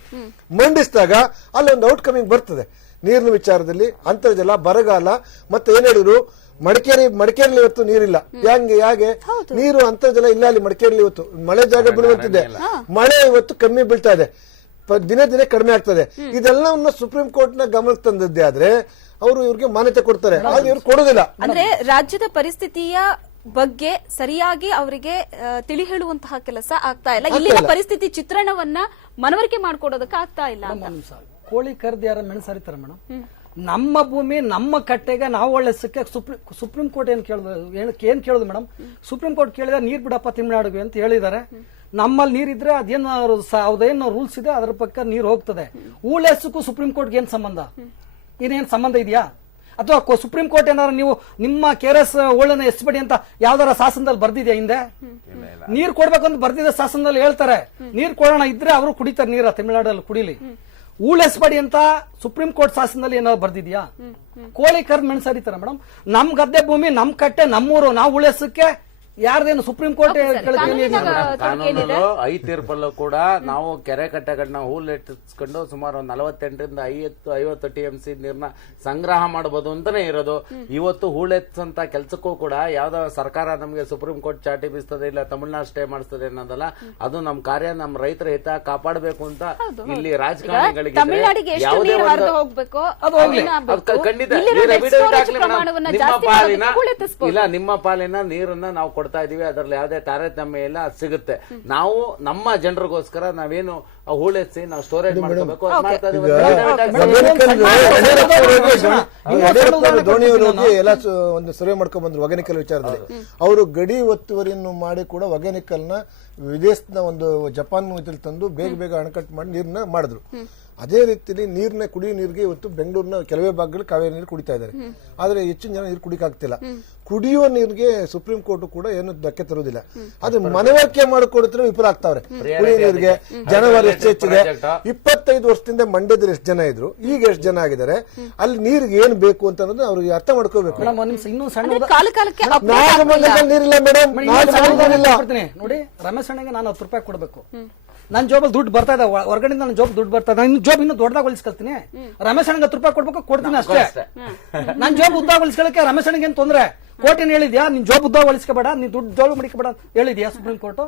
ಮಂಡಿಸಿದಾಗ ಅಲ್ಲಿ ಒಂದು ಔಟ್ಕಮಿಂಗ್ ಬರ್ತದೆ. ನೀರಿನ ವಿಚಾರದಲ್ಲಿ ಅಂತರ್ಜಲ, ಬರಗಾಲ, ಮತ್ತೆ ಏನ್ ಹೇಳಿದ್ರು ಮಡಿಕೇರಿಯಲ್ಲಿ ಇವತ್ತು ನೀರಿಲ್ಲ. ಯಾಕೆ ನೀರು ಅಂತರ್ಜಲ ಇಲ್ಲ ಅಲ್ಲಿ ಮಡಿಕೇರಿಯಲ್ಲಿ ಇವತ್ತು ಮಳೆ ಜಾಗ ಬೀಳುವಂತಿದೆ, ಮಳೆ ಇವತ್ತು ಕಮ್ಮಿ ಬೀಳ್ತಾ ಇದೆ, ದಿನೇ ದಿನೇ ಕಡಿಮೆ ಆಗ್ತದೆ. ಇದೆಲ್ಲವನ್ನ ಸುಪ್ರೀಂ ಕೋರ್ಟ್ ನ ಗಮನಕ್ಕೆ ತಂದದ್ದೇ ಆದ್ರೆ ಅವರು ಇವ್ರಿಗೆ ಮಾನ್ಯತೆ ಕೊಡ್ತಾರೆ, ಆದ್ರೆ ಇವ್ರು ಕೊಡೋದಿಲ್ಲ. ಅಂದ್ರೆ ರಾಜ್ಯದ ಪರಿಸ್ಥಿತಿಯ ಬಗ್ಗೆ ಸರಿಯಾಗಿ ಅವರಿಗೆ ತಿಳಿ ಹೇಳುವಂತಹ ಕೆಲಸ ಆಗ್ತಾ ಇಲ್ಲ. ಇಲ್ಲಿನ ಪರಿಸ್ಥಿತಿ ಚಿತ್ರಣವನ್ನ ಮನವರಿಕೆ ಮಾಡ್ಕೊಡೋದಕ್ಕೆ ಆಗ್ತಾ ಇಲ್ಲ ಅಂತ. ಕೋಳಿ ಕರ್ದು ಯಾರ ಮೆಣಸರಿತಾರ ಮೇಡಮ್? ನಮ್ಮ ಭೂಮಿ ನಮ್ಮ ಕಟ್ಟೆಗೆ ನಾವು ಒಳ್ಳೆ ಸಿಕ್ಕ ಸುಪ್ರೀಂ ಕೋರ್ಟ್ ಏನ್ ಕೇಳೋದು ಮೇಡಮ್? ಸುಪ್ರೀಂ ಕೋರ್ಟ್ ಕೇಳಿದ ನೀರ್ ಬಿಡಪ್ಪ ತಮಿಳ್ನಾಡಿಗೆ ಅಂತ ಹೇಳಿದ್ದಾರೆ. ನಮ್ಮಲ್ಲಿ ನೀರಿದ್ರೆ ಅದೇನು ರೂಲ್ಸ್ ಇದೆ ಅದ್ರ ಪಕ್ಕ ನೀರು ಹೋಗ್ತದೆ. ಹೂಳೆಸಕ್ಕೂ ಸುಪ್ರೀಂ ಕೋರ್ಟ್ಗೆ ಏನ್ ಸಂಬಂಧ? ಇದೇನ್ ಸಂಬಂಧ ಇದೆಯಾ? ಅಥವಾ ಸುಪ್ರೀಂ ಕೋರ್ಟ್ ಏನಾದ್ರು ನೀವು ನಿಮ್ಮ ಕೆಆರ್ಎಸ್ ಓಳನ್ನ ಎಸ್ಬೇಡಿ ಅಂತ ಯಾವ್ದಾರ ಶಾಸನದಲ್ಲಿ ಬರ್ದಿದ್ಯಾ? ಹಿಂದೆ ನೀರ್ ಕೊಡ್ಬೇಕಂತ ಬರ್ದಿದ್ದ ಶಾಸನದಲ್ಲಿ ಹೇಳ್ತಾರೆ. ನೀರ್ ಕೊಡೋಣ ಇದ್ರೆ ಅವರು ಕುಡಿತಾರೆ ನೀರ, ತಮಿಳ್ನಾಡಲ್ಲಿ ಕುಡಿಲಿ. ಹೂಳೆಸ್ಬೇಡಿ ಅಂತ ಸುಪ್ರೀಂ ಕೋರ್ಟ್ ಶಾಸನದಲ್ಲಿ ಏನಾದ್ರು ಬರ್ದಿದ್ಯಾ? ಕೋಳಿ ಕರ್ದ್ ಮೆಣಸರಿತಾರ ಮೇಡಮ್? ನಮ್ ಗದ್ದೆ ಭೂಮಿ, ನಮ್ ಕಟ್ಟೆ, ನಮ್ಮೂರು, ನಾವು ಹೂಳೆಸಕ್ಕೆ ಯಾರ್ದೇನು ಸುಪ್ರೀಂ ಕೋರ್ಟ್ ಕಾನೂನಲ್ಲೂ 5 ತೀರ್ಪಲ್ಲೂ ಕೂಡ ನಾವು ಕೆರೆ ಕಟ್ಟೆಗಳನ್ನ ಹೂಲೆಟ್ಟಿಸ್ಕೊಂಡು ಸುಮಾರು 48ರಿಂದ 50 TMC ನೀರ್ನ ಸಂಗ್ರಹ ಮಾಡಬಹುದು ಅಂತಾನೆ ಇರೋದು. ಇವತ್ತು ಹೂಳೆತ್ತಂತ ಕೆಲ್ಸಕ್ಕೂ ಕೂಡ ಯಾವ್ದೋ ಸರ್ಕಾರ ನಮ್ಗೆ ಸುಪ್ರೀಂ ಕೋರ್ಟ್ ಚಾಟಿ ಬೀಸ್ತದೆ, ಇಲ್ಲ ತಮಿಳ್ನಾಡು ಸ್ಟೇ ಮಾಡಿಸ್ತದೆ ಅನ್ನೋದಲ್ಲ. ಅದು ನಮ್ ಕಾರ್ಯ, ನಮ್ ರೈತರ ಹಿತ ಕಾಪಾಡಬೇಕು ಅಂತ ಇಲ್ಲಿ ರಾಜಕಾರಣಿಗಳಿಗೆ ಖಂಡಿತ ನಿಮ್ಮ ಪಾಲಿನ ನೀರನ್ನ ನಾವು ಕೊಡ್ತಾ ಇದೀವಿ, ಅದರಲ್ಲಿ ಯಾವುದೇ ತಾರತಮ್ಯ ಇಲ್ಲ, ಅದು ಸಿಗುತ್ತೆ. ನಾವು ನಮ್ಮ ಜನರಿಗೋಸ್ಕರ ನಾವೇನು ಹೂಳೆತ್ಸಿ ನಾವು ಸ್ಟೋರೇಜ್ ಮಾಡ್ಕೋಬೇಕು ಧೋನಿಯವರು ಹೋಗಿ ಎಲ್ಲ ಒಂದು ಸರ್ವೆ ಮಾಡ್ಕೊಂಡ್ ಬಂದ್ರು ಒಗೆನಿಕಲ್ ವಿಚಾರದಲ್ಲಿ. ಅವರು ಗಡಿ ಒತ್ತುವರಿಯನ್ನು ಮಾಡಿ ಕೂಡ ಒಗೆನಿಕಲ್ನ ವಿದೇಶದ ಒಂದು ಜಪಾನ್ ತಂದು ಬೇಗ ಅಣೆಕಟ್ಟು ಮಾಡಿ ನೀರನ್ನ ಮಾಡಿದ್ರು. ಅದೇ ರೀತಿಯಲ್ಲಿ ನೀರ್ನ ಕುಡಿಯೋ ನೀರಿಗೆ ಇವತ್ತು ಬೆಂಗಳೂರಿನ ಕೆಲವೇ ಭಾಗಗಳು ಕಾವೇರಿ ನೀರು ಕುಡಿತಾ ಇದ್ದಾರೆ. ಆದ್ರೆ ಹೆಚ್ಚಿನ ಜನ ನೀರು ಕುಡಿಕಾಗ್ತಿಲ್ಲ. ಕುಡಿಯುವ ನೀರಿಗೆ ಸುಪ್ರೀಂ ಕೋರ್ಟ್ ಕೂಡ ಏನು ಧಕ್ಕೆ ತರುವುದಿಲ್ಲ. ಅದು ಮನವರಿಕೆ ಮಾಡಿಕೊಡುತ್ತೆ ವಿಫಲ ಆಗ್ತಾವ್ರೆ. ಕುಡಿಯೋ ನೀರಿಗೆ ಜನವರಿ ಹೆಚ್ಚಿದೆ. 25 ವರ್ಷದಿಂದ ಮಂಡ್ಯದಲ್ಲಿ ಎಷ್ಟು ಜನ ಇದ್ರು, ಈಗ ಎಷ್ಟು ಜನ ಆಗಿದ್ದಾರೆ, ಅಲ್ಲಿ ನೀರಿಗೆ ಏನ್ ಬೇಕು ಅಂತ ಅನ್ನೋದು ಅವ್ರಿಗೆ ಅರ್ಥ ಮಾಡ್ಕೋಬೇಕು. ಇನ್ನೂ ಸಣ್ಣ ನೀರಿಲ್ಲ ಮೇಡಮ್, ನೋಡಿ, ರಮೇಶ್ ಅಣ್ಣಗೆ ನಾನು 10 ರೂಪಾಯಿ ಕೊಡ್ಬೇಕು. ನನ್ನ ಜೋಬಲ್ಲಿ ದುಡ್ಡು ಬರ್ತಾ ಇದೆ, ಹೊರಗಡೆ ನನ್ನ ಜೋಬ್ ದುಡ್ಡು ಬರ್ತಾ ಇದೆ, ನನ್ನ ಜೋಬ್ ಇನ್ನೂ ದೊಡ್ಡದಾಗ ಹೊಲಿಸ್ಕೊಳ್ತೀನಿ. ರಮೇಶ್ ಅಣ್ಣಗೆ 10 ರೂಪಾಯಿ ಕೊಡ್ಬೇಕು, ಕೊಡ್ತೀನಿ ಅಷ್ಟೇ. ನನ್ನ ಜೋಬ್ ಉದ್ದಾಗ ಹೊಲಿಸ್ಕೊಳ್ಳಕ್ಕೆ ರಮೇಶ್ ಅಣ್ಣಗೆ ಏನ್ ತೊಂದ್ರೆ? ಕೋರ್ಟ್ ಏನ್ ಹೇಳಿದ್ಯಾ? ನಿನ್ ಜೋಬ್ ಉದ್ದಾಗ ಹೊಲಿಸ್ಕೋಬೇಡ, ನೀನ್ ದುಡ್ಡು ಜೋಬ್ ಮಡಿಕೋಬೇಡ ಹೇಳಿದ್ಯಾ ಸುಪ್ರೀಂ ಕೋರ್ಟ್?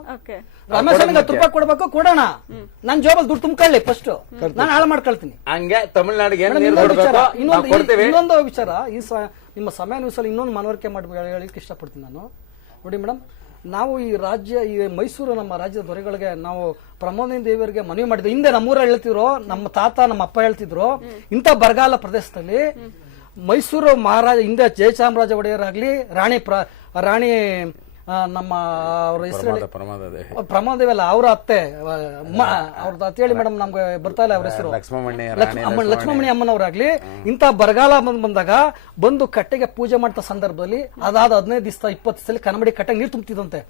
ರಮೇಶ್ ಅಣ್ಣಗೆ 10 ರೂಪಾಯಿ ಕೊಡ್ಬೇಕು, ಕೊಡೋಣ. ನನ್ನ ಜೋಬಲ್ಲಿ ದುಡ್ಡು ತುಂಬ್ಕೊಳ್ಳಿ ಫಸ್ಟ್, ನಾನು ಹಾಳು ಮಾಡ್ಕೊಳ್ತೀನಿ. ಹಂಗೆ ತಮಿಳ್ನಾಡಿಗೆ ಇನ್ನೊಂದು ವಿಚಾರ, ನಿಮ್ಮ ಸಮಯ ನಿಲ್ಸಲ್ಲಿ ಇನ್ನೊಂದು ಮನವರಿಕೆ ಮಾಡಿ ಹೇಳಿಕ್ಕೆ ಇಷ್ಟಪಡ್ತೀನಿ ನಾನು. ನೋಡಿ ಮೇಡಮ್, ನಾವು ಈ ಮೈಸೂರು ನಮ್ಮ ರಾಜ್ಯದ ದೊರೆಗಳಿಗೆ ನಾವು ಪ್ರಮೋದಿನಿ ದೇವಿಯರಿಗೆ ಮನವಿ ಮಾಡಿದ್ವಿ. ಹಿಂದೆ ನಮ್ಮೂರಲ್ಲಿ ಹೇಳ್ತಿದ್ರು, ನಮ್ಮ ತಾತ ನಮ್ಮ ಅಪ್ಪ ಹೇಳ್ತಿದ್ರು, ಇಂಥ ಬರಗಾಲ ಪ್ರದೇಶದಲ್ಲಿ ಮೈಸೂರು ಮಹಾರಾಜ ಹಿಂದೆ ಜಯಚಾಮರಾಜ ಒಡೆಯರ್ ಆಗ್ಲಿ, ರಾಣಿ ನಮ್ಮ ಅವ್ರ ಹೆಸರು ಪ್ರಮೋದೇವಿ ಅಲ್ಲ, ಅವ್ರ ಅತ್ತೆ ಅವ್ರದ್ದು ಅತ್ತೆ ಹೇಳಿ ಮೇಡಮ್, ನಮ್ಗೆ ಬರ್ತಾ ಇಲ್ಲ ಅವ್ರ ಹೆಸರು, ಲಕ್ಷ್ಮಮಣಿ ಅಮ್ಮನವರಾಗ್ಲಿ, ಇಂಥ ಬರಗಾಲ ಬಂದಾಗ ಬಂದು ಕಟ್ಟೆಗೆ ಪೂಜೆ ಮಾಡ್ತಾ ಸಂದರ್ಭದಲ್ಲಿ ಅದಾದ 15 ದಿವಸ 20 ಸಲ ಕನ್ನಡಿ ಕಟ್ಟೆಗೆ ನೀರು ತುಂಬ್ತಿದಂತೆ.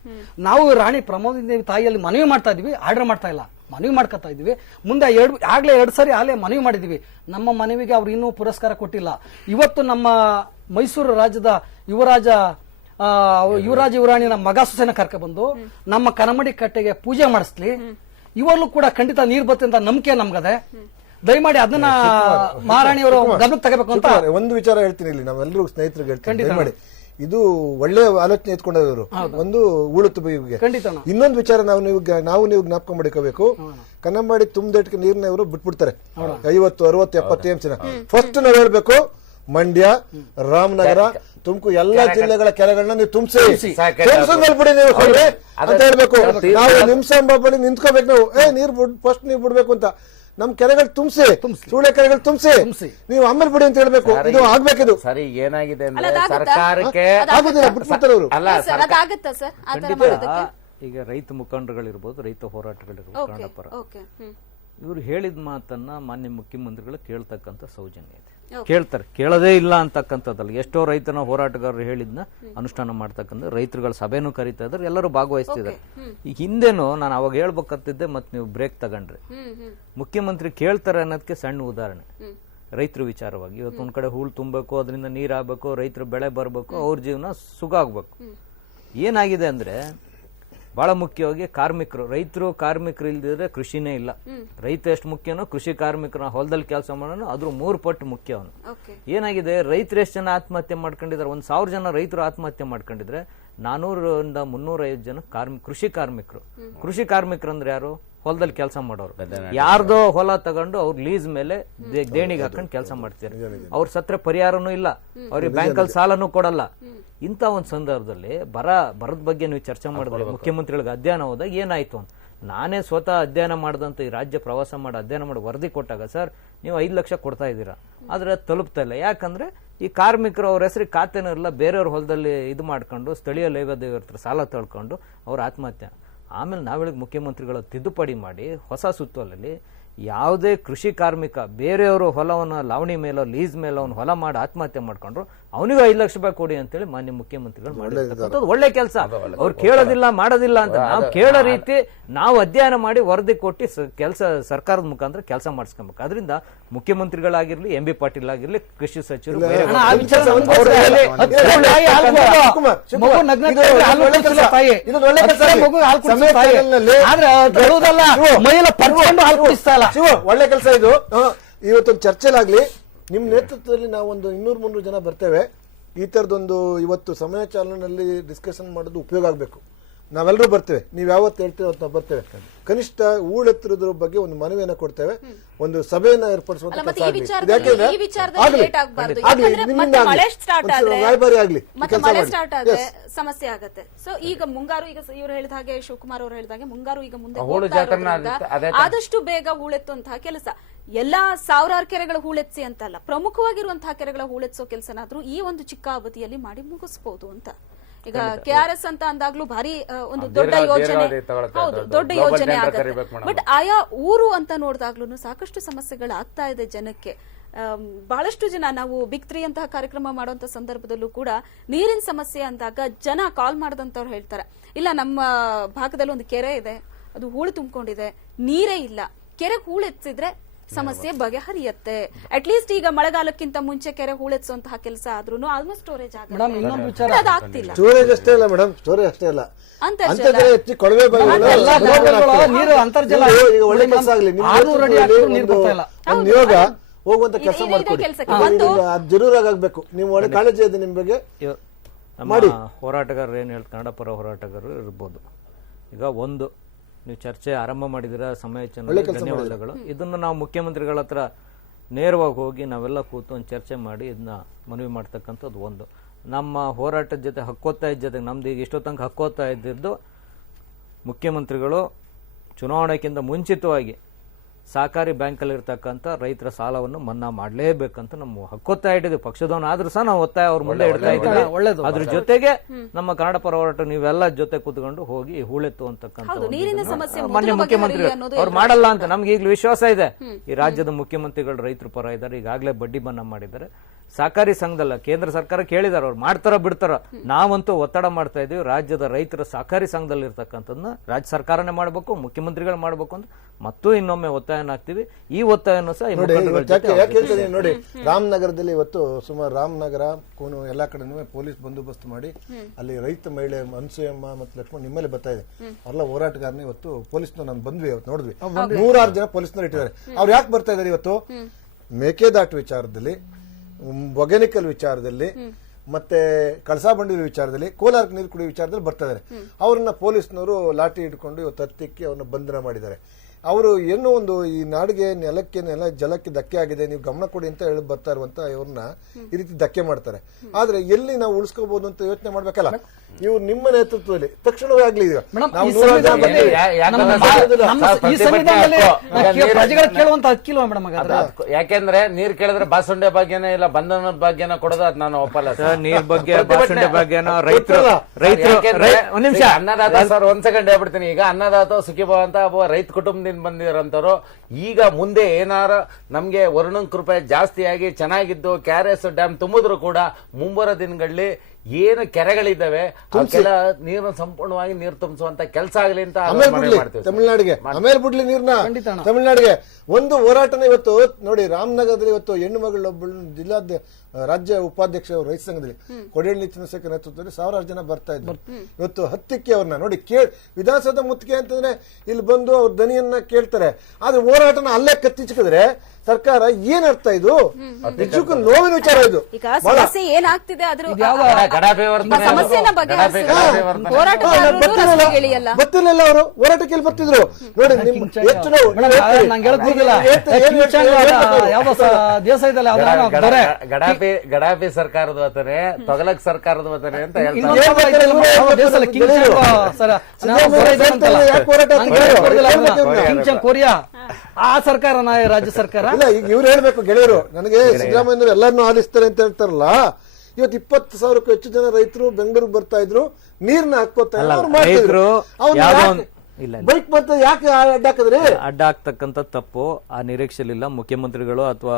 ನಾವು ರಾಣಿ ಪ್ರಮೋದಿನಿ ತಾಯಿಯಲ್ಲಿ ಮನವಿ ಮಾಡ್ತಾ ಇದೀವಿ, ಆರ್ಡರ್ ಮಾಡ್ತಾ ಇಲ್ಲ, ಮನವಿ ಮಾಡ್ಕೊತಾ ಇದೀವಿ. ಮುಂದೆ ಆಗ್ಲೇ 2 ಸರಿ ಆಗಲೇ ಮನವಿ ಮಾಡಿದೀವಿ. ನಮ್ಮ ಮನವಿಗೆ ಅವ್ರು ಇನ್ನೂ ಪುರಸ್ಕಾರ ಕೊಟ್ಟಿಲ್ಲ. ಇವತ್ತು ನಮ್ಮ ಮೈಸೂರು ರಾಜ್ಯದ ಯುವರಾಣಿ ನಮ್ಮ ಮಗ ಸೊಸೆನ ಕರ್ಕ ಬಂದು ನಮ್ಮ ಕನಮಡಿ ಕಟ್ಟೆಗೆ ಪೂಜೆ ಮಾಡಿಸ್ಲಿ. ಇವಾಗಲೂ ಕೂಡ ಖಂಡಿತ ನೀರ್ ಬರುತ್ತೆ ಅಂತ ನಂಬಿಕೆ ನಮ್ಗದೆ. ದಯಮಾಡಿ ಅದನ್ನ ಮಹಾರಾಣಿಯವರು ಗಮನಕ್ಕೆ ತಗೋಬೇಕು ಅಂತ ಒಂದು ವಿಚಾರ ಹೇಳ್ತೀನಿ. ಇಲ್ಲಿ ನಾವೆಲ್ಲರೂ ಸ್ನೇಹಿತರಿಗೆ ಹೇಳ್ತೀನಿ, ದಯಮಾಡಿ ಇದು ಒಳ್ಳೆ ಆಲೋಚನೆ ಎತ್ಕೊಂಡವರು. ಒಂದು ಉಳುತ್ತು ಬಗ್ಗೆ ಇನ್ನೊಂದು ವಿಚಾರ ನಾವು ನೀವು ಜ್ಞಾಪಕ ಮಾಡಿಕೋಬೇಕು. ಕನ್ನಂಬಾಡಿ ತುಂಬದೇಟ್ಗೆ ನೀರ್ನ ಇವರು ಬಿಟ್ಬಿಡ್ತಾರೆ 50, 60, 70 TMC. ಫಸ್ಟ್ ನಾವ್ ಹೇಳ್ಬೇಕು, ಮಂಡ್ಯ, ರಾಮನಗರ, ತುಮಕೂರು ಎಲ್ಲಾ ಜಿಲ್ಲೆಗಳ ಕೆರೆಗಳನ್ನ ನೀವು ತುಂಬಿಸಿ ಬಿಡಿ ನೀವು ಅಂತ ಹೇಳ್ಬೇಕು. ನಾವು ನಿಮ್ಸಂಬಳಿ ನಿಂತ್ಕೋಬೇಕು. ನಾವು ನೀರ್ ಫಸ್ಟ್ ನೀರ್ ಬಿಡ್ಬೇಕು ಅಂತ ನಮ್ ಕೆರೆಗಳು ತುಂಬಿಸಿ, ಸೂಳೆ ಕೆರೆಗಳು ತುಂಬಿಸಿ, ನೀವು ಆಮೇಲೆ ಬಿಡಿ ಅಂತ ಹೇಳ್ಬೇಕು. ಇದು ಆಗ್ಬೇಕಿದು. ಸರಿ, ಏನಾಗಿದೆ ಅಂದ್ರೆ ಸರ್ಕಾರಕ್ಕೆ ಆಗುದಿಲ್ಲ, ಬಿಟ್ಬಿಡ್ತಾರೆ ಅವರು. ಈಗ ರೈತ ಮುಖಂಡರುಗಳಿರ್ಬೋದು, ರೈತ ಹೋರಾಟಗಳಿರ್ಬೋದು, ಕನ್ನಡಪರ, ಇವರು ಹೇಳಿದ ಮಾತನ್ನ ಮಾನ್ಯ ಮುಖ್ಯಮಂತ್ರಿಗಳು ಕೇಳ್ತಕ್ಕಂಥ ಸೌಜನ್ಯ ಇದೆ. ಕೇಳ್ತಾರೆ, ಕೇಳದೇ ಇಲ್ಲ ಅಂತಕ್ಕಂಥದ್ದಲ್ಲ. ಎಷ್ಟೋ ರೈತನ ಹೋರಾಟಗಾರರು ಹೇಳಿದ್ನ ಅನುಷ್ಠಾನ ಮಾಡ್ತಕ್ಕಂಥ ರೈತರುಗಳ ಸಭೆನೂ ಕರೀತಾ ಇದ್ದಾರೆ, ಎಲ್ಲರೂ ಭಾಗವಹಿಸ್ತಿದ್ದಾರೆ. ಈಗ ಹಿಂದೆನೂ ನಾನು ಅವಾಗ ಹೇಳ್ಬೇಕಂತಿದ್ದೆ, ಮತ್ತೆ ನೀವು ಬ್ರೇಕ್ ತಗೊಂಡ್ರಿ. ಮುಖ್ಯಮಂತ್ರಿ ಕೇಳ್ತಾರೆ ಅನ್ನೋದಕ್ಕೆ ಸಣ್ಣ ಉದಾಹರಣೆ ರೈತರ ವಿಚಾರವಾಗಿ. ಇವತ್ತು ಒಂದ್ ಕಡೆ ಹೂಳು ತುಂಬಬೇಕು, ಅದರಿಂದ ನೀರ್ ಆಗ್ಬೇಕು, ರೈತರು ಬೆಳೆ ಬರ್ಬೇಕು, ಅವ್ರ ಜೀವನ ಸುಖ ಆಗ್ಬೇಕು. ಏನಾಗಿದೆ ಅಂದ್ರೆ ಬಹಳ ಮುಖ್ಯವಾಗಿ ಕಾರ್ಮಿಕರು, ಕಾರ್ಮಿಕರು ಇಲ್ದಿದ್ರೆ ಕೃಷಿನೇ ಇಲ್ಲ. ರೈತ ಎಷ್ಟು ಮುಖ್ಯನೋ ಕೃಷಿ ಕಾರ್ಮಿಕರು ಹೊಲದಲ್ಲಿ ಕೆಲಸ ಮಾಡೋನು ಅದ್ರ 3 ಪಟ್ಟು ಮುಖ್ಯ ಅವನು. ಏನಾಗಿದೆ, ರೈತರು ಎಷ್ಟು ಜನ ಆತ್ಮಹತ್ಯೆ ಮಾಡ್ಕೊಂಡಿದ್ದಾರೆ, 1,000 ಜನ ರೈತರು ಆತ್ಮಹತ್ಯೆ ಮಾಡ್ಕೊಂಡಿದ್ರೆ 400ರಿಂದ 350 ಜನ ಕೃಷಿ ಕಾರ್ಮಿಕರು. ಕೃಷಿ ಕಾರ್ಮಿಕರು ಅಂದ್ರೆ ಯಾರು? ಹೊಲದಲ್ಲಿ ಕೆಲಸ ಮಾಡೋರು. ಯಾರ್ದೋ ಹೊಲ ತಗೊಂಡು ಅವ್ರ ಲೀಸ್ ಮೇಲೆ ದೇಣಿಗೆ ಹಾಕೊಂಡು ಕೆಲಸ ಮಾಡ್ತಾರೆ. ಅವ್ರ ಸತ್ರ ಪರಿಹಾರನೂ ಇಲ್ಲ, ಅವ್ರಿಗೆ ಬ್ಯಾಂಕಲ್ಲಿ ಸಾಲನೂ ಕೊಡಲ್ಲ. ಇಂಥ ಒಂದು ಸಂದರ್ಭದಲ್ಲಿ ಬರದ ಬಗ್ಗೆ ನೀವು ಚರ್ಚೆ ಮಾಡಿದ್ರೆ ಮುಖ್ಯಮಂತ್ರಿಗಳಿಗೆ ಅಧ್ಯಯನ ಹೋದಾಗ ಏನಾಯ್ತು ಅಂತ ನಾನೇ ಸ್ವತಃ ಅಧ್ಯಯನ ಮಾಡಿದಂತ ಈ ರಾಜ್ಯ ಪ್ರವಾಸ ಮಾಡಿ ಅಧ್ಯಯನ ಮಾಡಿ ವರದಿ ಕೊಟ್ಟಾಗ, ಸರ್ ನೀವು 5 ಲಕ್ಷ ಕೊಡ್ತಾ ಇದ್ದೀರಾ, ಆದ್ರೆ ಅದು ತಲುಪ್ತಾ ಇಲ್ಲ. ಯಾಕಂದ್ರೆ ಈ ಕಾರ್ಮಿಕರು ಅವ್ರ ಹೆಸರಿಗೆ ಖಾತೆನೂ ಇಲ್ಲ, ಬೇರೆಯವ್ರ ಹೊಲದಲ್ಲಿ ಇದು ಮಾಡ್ಕೊಂಡು ಸ್ಥಳೀಯ ಲೇವಾದೇವಿ ಹತ್ರ ಸಾಲ ತಳ್ಕೊಂಡು ಅವ್ರ ಆತ್ಮಹತ್ಯೆ. ಆಮೇಲೆ ನಾವೇಳಿದ ಮುಖ್ಯಮಂತ್ರಿಗಳ ತಿದ್ದುಪಡಿ ಮಾಡಿ ಹೊಸ ಸುತ್ತೋಲಲ್ಲಿ ಯಾವುದೇ ಕೃಷಿ ಕಾರ್ಮಿಕ ಬೇರೆಯವರು ಹೊಲವನ್ನ ಲಾವಣಿ ಮೇಲೋ ಲೀಸ್ ಮೇಲೋ ಅವ್ನು ಹೊಲ ಮಾಡಿ ಆತ್ಮಹತ್ಯೆ ಮಾಡ್ಕೊಂಡ್ರು ಅವನಿಗೂ 5 ಲಕ್ಷ ರೂಪಾಯಿ ಕೊಡಿ ಅಂತೇಳಿ ಮಾನ್ಯ ಮುಖ್ಯಮಂತ್ರಿಗಳು ಮಾಡಿರ್ತಕ್ಕಂಥದ್ದು ಒಳ್ಳೆ ಕೆಲಸ. ಅವ್ರು ಕೇಳೋದಿಲ್ಲ ಮಾಡೋದಿಲ್ಲ ಅಂತ ನಾವು ಕೇಳೋ ರೀತಿ ನಾವು ಅಧ್ಯಯನ ಮಾಡಿ ವರದಿ ಕೊಟ್ಟು ಕೆಲಸ ಸರ್ಕಾರದ ಮುಖಾಂತರ ಕೆಲಸ ಮಾಡಿಸ್ಕೊಬೇಕು. ಅದರಿಂದ ಮುಖ್ಯಮಂತ್ರಿಗಳಾಗಿರ್ಲಿ, MB ಪಾಟೀಲ್ ಆಗಿರ್ಲಿ, ಕೃಷಿ ಸಚಿವರು ಒಳ್ಳೆ ಕೆಲಸ ಇದು. ಇವತ್ತೊಂದು ಚರ್ಚೆಲಾಗ್ಲಿ ನಿಮ್ ನೇತೃತ್ವದಲ್ಲಿ ನಾವೊಂದು 200-300 ಜನ ಬರ್ತೇವೆ. ಈ ತರದೊಂದು ಇವತ್ತು ಸಮಯ ಚಾಲನೆಯಲ್ಲಿ ಡಿಸ್ಕಷನ್ ಮಾಡೋದು ಉಪಯೋಗ ಆಗ್ಬೇಕು. ನಾವೆಲ್ಲರೂ ಬರ್ತೇವೆ, ನೀವ್ ಯಾವತ್ತು ಹೇಳ್ತೇವೆ ಅವತ್ತು ನಾವು ಬರ್ತೇವೆ. ಕನಿಷ್ಠ ಹೂಳೆತ್ತರದ ಬಗ್ಗೆ ಒಂದು ಮನವಿಯನ್ನ ಕೊಡ್ತೇವೆ, ಒಂದು ಸಭೆಯನ್ನ ಏರ್ಪಡಿಸುವಂತ ರಾಯಭಾರಿ ಆಗ್ಲಿ ಸಮಸ್ಯೆ ಆಗತ್ತೆ. ಸೊ ಈಗ ಮುಂಗಾರು, ಈಗ ಇವ್ರು ಹೇಳಿದ ಹಾಗೆ ಶಿವಕುಮಾರ್ ಅವರು ಹೇಳಿದಾಗೆ ಮುಂಗಾರು ಈಗ ಮುಂದೆ ಆದಷ್ಟು ಬೇಗ ಹೂಳೆತ್ತುವಂತಹ ಕೆಲಸ, ಎಲ್ಲಾ ಸಾವಿರಾರು ಕೆರೆಗಳ ಹೂಳೆತ್ಸಿ ಅಂತಲ್ಲ, ಪ್ರಮುಖವಾಗಿರುವಂತಹ ಕೆರೆಗಳ ಹೂಳೆತ್ಸೋ ಕೆಲಸನಾದ್ರೂ ಈ ಒಂದು ಚಿಕ್ಕ ಅವಧಿಯಲ್ಲಿ ಮಾಡಿ ಮುಗಿಸಬಹುದು ಅಂತ. ಈಗ KRS ಅಂತ ಅಂದಾಗ್ಲೂ ಭಾರಿ ಒಂದು ದೊಡ್ಡ ಯೋಜನೆ, ಹೌದು ದೊಡ್ಡ ಯೋಜನೆ ಆಗುತ್ತೆ. ಬಟ್ ಆಯಾ ಊರು ಅಂತ ನೋಡಿದಾಗ್ಲೂ ಸಾಕಷ್ಟು ಸಮಸ್ಯೆಗಳಾಗ್ತಾ ಇದೆ ಜನಕ್ಕೆ. ಬಹಳಷ್ಟು ಜನ ನಾವು ಬಿಗ್ 3 ಅಂತಹ ಕಾರ್ಯಕ್ರಮ ಮಾಡುವಂತ ಸಂದರ್ಭದಲ್ಲೂ ಕೂಡ ನೀರಿನ ಸಮಸ್ಯೆ ಅಂದಾಗ ಜನ ಕಾಲ್ ಮಾಡದಂತವ್ರು ಹೇಳ್ತಾರೆ, ಇಲ್ಲ ನಮ್ಮ ಭಾಗದಲ್ಲಿ ಒಂದು ಕೆರೆ ಇದೆ, ಅದು ಹೂಳು ತುಂಬಿಕೊಂಡಿದೆ, ನೀರೇ ಇಲ್ಲ, ಕೆರೆ ಹೂಳೆತ್ತಿದ್ರೆ ಸಮಸ್ಯೆ ಬಗೆಹರಿಯುತ್ತೆ. ಅಟ್ಲೀಸ್ಟ್ ಈಗ ಮಳೆಗಾಲಕ್ಕಿಂತ ಮುಂಚೆ ಕೆರೆ ಹೂಳೆತ್ಸುವಂತಹ ಕೆಲಸ ಆದ್ರೂ ಆಲ್ಮೋಸ್ಟ್ ಸ್ಟೋರೇಜ್ ಆಗ್ತಿಲ್ಲ. ಸ್ಟೋರೇಜ್ ಅಷ್ಟೇ ಇಲ್ಲ ಮೇಡಮ್, ಸ್ಟೋರೇಜ್ ಅಷ್ಟೇ ಇಲ್ಲ, ಕೊಳವೆ ನೀರು ಅಂತರ್ಜಲ ಒಳ್ಳೆ ಕೆಲಸ ಆಗಲಿ, ನಿಯೋಗ ಹೋಗುವಂತ ಕೆಲಸ ಮಾಡ್ಕೊಡಿ, ಜರೂರಾಗಬೇಕು. ನೀವು ಒಳ್ಳೆ ಕಾಳಜಿ ಇದೆ ನಿಮ್ ಬಗ್ಗೆ ಮಾಡಿ. ಹೋರಾಟಗಾರರು ಏನ್ ಹೇಳ್ತಾರೆ, ಕನ್ನಡ ಪರ ಹೋರಾಟಗಾರರು ಇರ್ಬೋದು. ಈಗ ಒಂದು ನೀವು ಚರ್ಚೆ ಆರಂಭ ಮಾಡಿದಿರ, ಸಮಯ ಧನ್ಯವಾದಗಳು. ಇದನ್ನು ನಾವು ಮುಖ್ಯಮಂತ್ರಿಗಳ ಹತ್ರ ನೇರವಾಗಿ ಹೋಗಿ ನಾವೆಲ್ಲ ಕೂತು ಒಂದು ಚರ್ಚೆ ಮಾಡಿ ಇದನ್ನ ಮನವಿ ಮಾಡ್ತಕ್ಕಂಥದ್ದು ಒಂದು. ನಮ್ಮ ಹೋರಾಟದ ಜೊತೆ ಹಕ್ಕೊತ್ತಾಯದ ಜೊತೆಗೆ ನಮ್ದು ಈಗ ಇಷ್ಟೋ ತನಕ ಹಕ್ಕೊತ್ತಾಯ ಇದ್ದಿದ್ದು ಮುಖ್ಯಮಂತ್ರಿಗಳು ಚುನಾವಣೆಗಿಂತ ಮುಂಚಿತವಾಗಿ ಸಹಕಾರಿ ಬ್ಯಾಂಕಲ್ಲಿ ಇರ್ತಕ್ಕಂಥ ರೈತರ ಸಾಲವನ್ನು ಮನ್ನಾ ಮಾಡಲೇಬೇಕಂತ ನಮ್ಮ ಹಕ್ಕೊತ್ತಾಯ ಇಟ್ಟಿದ್ವಿ. ಪಕ್ಷದವನು ಆದ್ರೂ ಸಹ ನಾವು ಒತ್ತಾಯ ಅವ್ರ ಮುಂದೆ ಇಡ್ತಾ ಇದ್ದೀವಿ. ಅದ್ರ ಜೊತೆಗೆ ನಮ್ಮ ಕನ್ನಡ ಪರ ಹೋರಾಟ ನೀವೆಲ್ಲ ಜೊತೆ ಕೂತ್ಕೊಂಡು ಹೋಗಿ ಹೂಳೆತ್ತು ಅಂತಕ್ಕಂಥ ಮಾನ್ಯ ಮುಖ್ಯಮಂತ್ರಿಗಳು ಅವ್ರು ಮಾಡಲ್ಲ ಅಂತ ನಮ್ಗೆ ಈಗಲೂ ವಿಶ್ವಾಸ ಇದೆ. ಈ ರಾಜ್ಯದ ಮುಖ್ಯಮಂತ್ರಿಗಳು ರೈತರ ಪರ ಇದ್ದಾರೆ, ಈಗಾಗಲೇ ಬಡ್ಡಿ ಮನ್ನಾ ಮಾಡಿದ್ದಾರೆ. ಸಹಕಾರಿ ಸಂಘದಲ್ಲ, ಕೇಂದ್ರ ಸರ್ಕಾರ ಕೇಳಿದಾರೆ, ಅವ್ರು ಮಾಡ್ತಾರ ಬಿಡ್ತಾರ, ನಾವಂತೂ ಒತ್ತಡ ಮಾಡ್ತಾ ಇದೀವಿ. ರಾಜ್ಯದ ರೈತರ ಸಹಕಾರಿ ಸಂಘದಲ್ಲಿ ಇರ್ತಕ್ಕಂಥದ್ದನ್ನ ರಾಜ್ಯ ಸರ್ಕಾರನೇ ಮಾಡಬೇಕು, ಮುಖ್ಯಮಂತ್ರಿಗಳು ಮಾಡಬೇಕು ಅಂತ ಮತ್ತೂ ಇನ್ನೊಮ್ಮೆ ಒತ್ತಾಯ ಆಗ್ತೀವಿ. ಈ ಒತ್ತಾಯನೂ ಸಹ ನೋಡಿ, ರಾಮನಗರದಲ್ಲಿ ಇವತ್ತು ಸುಮಾರು ರಾಮನಗರ, ಕೂನು ಎಲ್ಲಾ ಕಡೆ ಪೊಲೀಸ್ ಬಂದೋಬಸ್ತ್ ಮಾಡಿ ಅಲ್ಲಿ ರೈತ ಮಹಿಳೆ ಅನ್ಸೂಯಮ್ಮ ಮತ್ತು ಲಕ್ಷ್ಮಣ್ ನಿಮ್ಮಲ್ಲಿ ಬರ್ತಾ ಇದೆ. ಅವ್ರೆಲ್ಲ ಹೋರಾಟಗಾರನೇ ಇವತ್ತು ಪೊಲೀಸ್ನ ನಾನು ಬಂದ್ವಿ, ಇವತ್ತು ನೋಡಿದ್ವಿ 106 ಜನ ಪೊಲೀಸ್ನವ್ರು ಇಟ್ಟಿದ್ದಾರೆ. ಅವ್ರು ಯಾಕೆ ಬರ್ತಾ ಇದಾರೆ ಇವತ್ತು? ಮೇಕೆದಾಟು ವಿಚಾರದಲ್ಲಿ, ಬೊಗೆನಿಕಲ್ ವಿಚಾರದಲ್ಲಿ, ಮತ್ತೆ ಕಳಸಾ ಬಂಡೂರಿ ವಿಚಾರದಲ್ಲಿ, ಕೋಲಾರಕ್ಕೆ ನೀರು ಕುಡಿಯೋ ವಿಚಾರದಲ್ಲಿ ಬರ್ತಾ ಇದಾರೆ. ಅವ್ರನ್ನ ಪೊಲೀಸ್ನವರು ಲಾಠಿ ಹಿಡ್ಕೊಂಡು ಇವತ್ತು ಹತ್ತಿಕ್ಕಿ ಅವ್ರನ್ನ ಬಂಧನ ಮಾಡಿದ್ದಾರೆ. ಅವರು ಏನೋ ಒಂದು ಈ ನಾಡಿಗೆ ನೆಲಕ್ಕೆ ಜಲಕ್ಕೆ ಧಕ್ಕೆ ಆಗಿದೆ, ನೀವು ಗಮನ ಕೊಡಿ ಅಂತ ಹೇಳಿ ಬರ್ತಾ ಇರುವಂತ ಇವ್ರನ್ನ ಈ ರೀತಿ ಧಕ್ಕೆ ಮಾಡ್ತಾರೆ. ಆದ್ರೆ ಎಲ್ಲಿ ನಾವು ಉಳಿಸ್ಕೋಬಹುದು ಅಂತ ಯೋಚನೆ ಮಾಡ್ಬೇಕಲ್ಲ. ಇವ್ರು ನಿಮ್ಮ ನೇತೃತ್ವದಲ್ಲಿ ತಕ್ಷಣವೇ ಆಗ್ಲಿ ಯಾಕೆಂದ್ರೆ ನೀರ್ ಕೇಳಿದ್ರೆ ಬಾಸುಂಡೆ ಭಾಗ್ಯನೇ ಇಲ್ಲ, ಬಂಧನ ಭಾಗ್ಯನ ಕೊಡೋದು ಅದ್ ನಾನು ಒಪ್ಪಲ್ಲ ಸರ್. ನೀರ್ ಬಗ್ಗೆ ಬಾಸುಂಡೆ ಭಾಗ್ಯನ ರೈತರು ಅನ್ನದಾತ ಸರ್, ಒಂದ್ ಸೆಕೆಂಡ್ ಹೇಳ್ಬಿಡ್ತೀನಿ. ಈಗ ಅನ್ನದಾತ ಸುಖಿಭವ ಅಂತ ರೈತ ಕುಟುಂಬದಿಂದ ಬಂದಿರೋಂಥವ್ರು ಈಗ ಮುಂದೆ ಏನಾರ ನಮ್ಗೆ ವರುಣನ್ ಕೃಪೆ ಜಾಸ್ತಿಯಾಗಿ ಚೆನ್ನಾಗಿದ್ದು KRS ಡ್ಯಾಮ್ ತುಂಬಿದ್ರು ಕೂಡ ಮುಂಬರೋ ದಿನಗಳಲ್ಲಿ ಏನು ಕೆರೆಗಳಿದ್ದಾವೆ ಕೆಲ ನೀರನ್ನು ಸಂಪೂರ್ಣವಾಗಿ ನೀರು ತುಂಬಿಸುವಂತ ಕೆಲಸ ಆಗಲಿ ಅಂತ ಆಮೇಲೆ ಮನವಿ ಬಿಡ್ಲಿ ಮಾಡ್ತೀವಿ. ತಮಿಳ್ನಾಡಿಗೆ, ಆಮೇಲೆ ಬಿಡ್ಲಿ ನೀರ್ನ ತಮಿಳ್ನಾಡಿಗೆ. ಒಂದು ಹೋರಾಟನ ಇವತ್ತು ನೋಡಿ, ರಾಮನಗರದಲ್ಲಿ ಇವತ್ತು ಹೆಣ್ಣು ಮಗಳೊಬ್ಬಳು ರಾಜ್ಯ ಉಪಾಧ್ಯಕ್ಷ ರೈತ ಸಂಘದಲ್ಲಿ ಕೊಡಿಯಳ್ಳಿ ಚಂದ್ರಶೇಖರ್ ನೇತೃತ್ವದಲ್ಲಿ 1000 ಜನ ಬರ್ತಾ ಇದ್ರು. ಇವತ್ತು ಹತ್ತಿಕ್ಕೆ ಅವ್ರನ್ನ ನೋಡಿ ವಿಧಾನಸೌಧ ಮುತ್ತಿಗೆ ಅಂತಂದ್ರೆ ಇಲ್ಲಿ ಬಂದು ಅವ್ರ ದನಿಯನ್ನ ಕೇಳ್ತಾರೆ. ಆದ್ರೆ ಹೋರಾಟನ ಅಲ್ಲೇ ಕತ್ತಿಚ್ಕಿದ್ರೆ ಸರ್ಕಾರ ಏನ್ ಅರ್ಥ ಇದು? ನಿಜಕ್ಕೂ ನೋವಿನ ವಿಚಾರ ಇದು. ಈಗ ಸಮಸ್ಯೆ ಏನಾಗ್ತಿದೆ ಅದ್ರ ಗಡಾಫೆ ವರ್ತನೆ, ಸಮಸ್ಯೆನ ಬಗೆಹರಿಸಿ ಹೋರಾಟಗಾರರು ರಸ್ತೆಗೆ ಇಳಿಯಲ್ಲ. ಬರ್ತಿರ್ಲಿಲ್ಲ ಅವರು ಹೋರಾಟಕ್ಕೆ ಎಲ್ಲಿ ಬರ್ತಿದ್ರು ನೋಡಿ. ನಿಮ್ ಹೆಚ್ಚು ನೋವು ನಂಗೆ ಹೇಳೋದಿಲ್ಲ ಯಾವ್ದೋ ದೇಸಾಯಿದಲ್ಲಿ ಗಡಾಫಿ ಸರ್ಕಾರದ ವತನೆ, ತೊಗಲಕ್ ಸರ್ಕಾರದ ವತನೆ ಅಂತ ಹೇಳ್ತಾರೆ. ಕೊರಿಯಾ ಆ ಸರ್ಕಾರ ರಾಜ್ಯ ಸರ್ಕಾರ ಇಲ್ಲ. ಈಗ ಇವ್ರು ಹೇಳ್ಬೇಕು ಗೆಳೆಯರು, ನನಗೆ ಸಿದ್ದರಾಮಯ್ಯ ಎಲ್ಲರನ್ನೂ ಆಲಿಸ್ತಾರೆ ಅಂತ ಹೇಳ್ತಾರಲ್ಲ. ಇವತ್ತು 20,000ಕ್ಕೂ ಹೆಚ್ಚು ಜನ ರೈತರು ಬೆಂಗಳೂರಿಗೆ ಬರ್ತಾ ಇದ್ರು, ನೀರ್ನ ಹಾಕೋತಾ ಬೈಕ್ ಮತ್ತೆ ಯಾಕೆ ಅಡ್ಡ ಹಾಕಿದ್ರಿ? ಅಡ್ಡ ಹಾಕ್ತಕ್ಕಂಥ ತಪ್ಪು ಆ ನಿರೀಕ್ಷೆಲಿಲ್ಲ. ಮುಖ್ಯಮಂತ್ರಿಗಳು ಅಥವಾ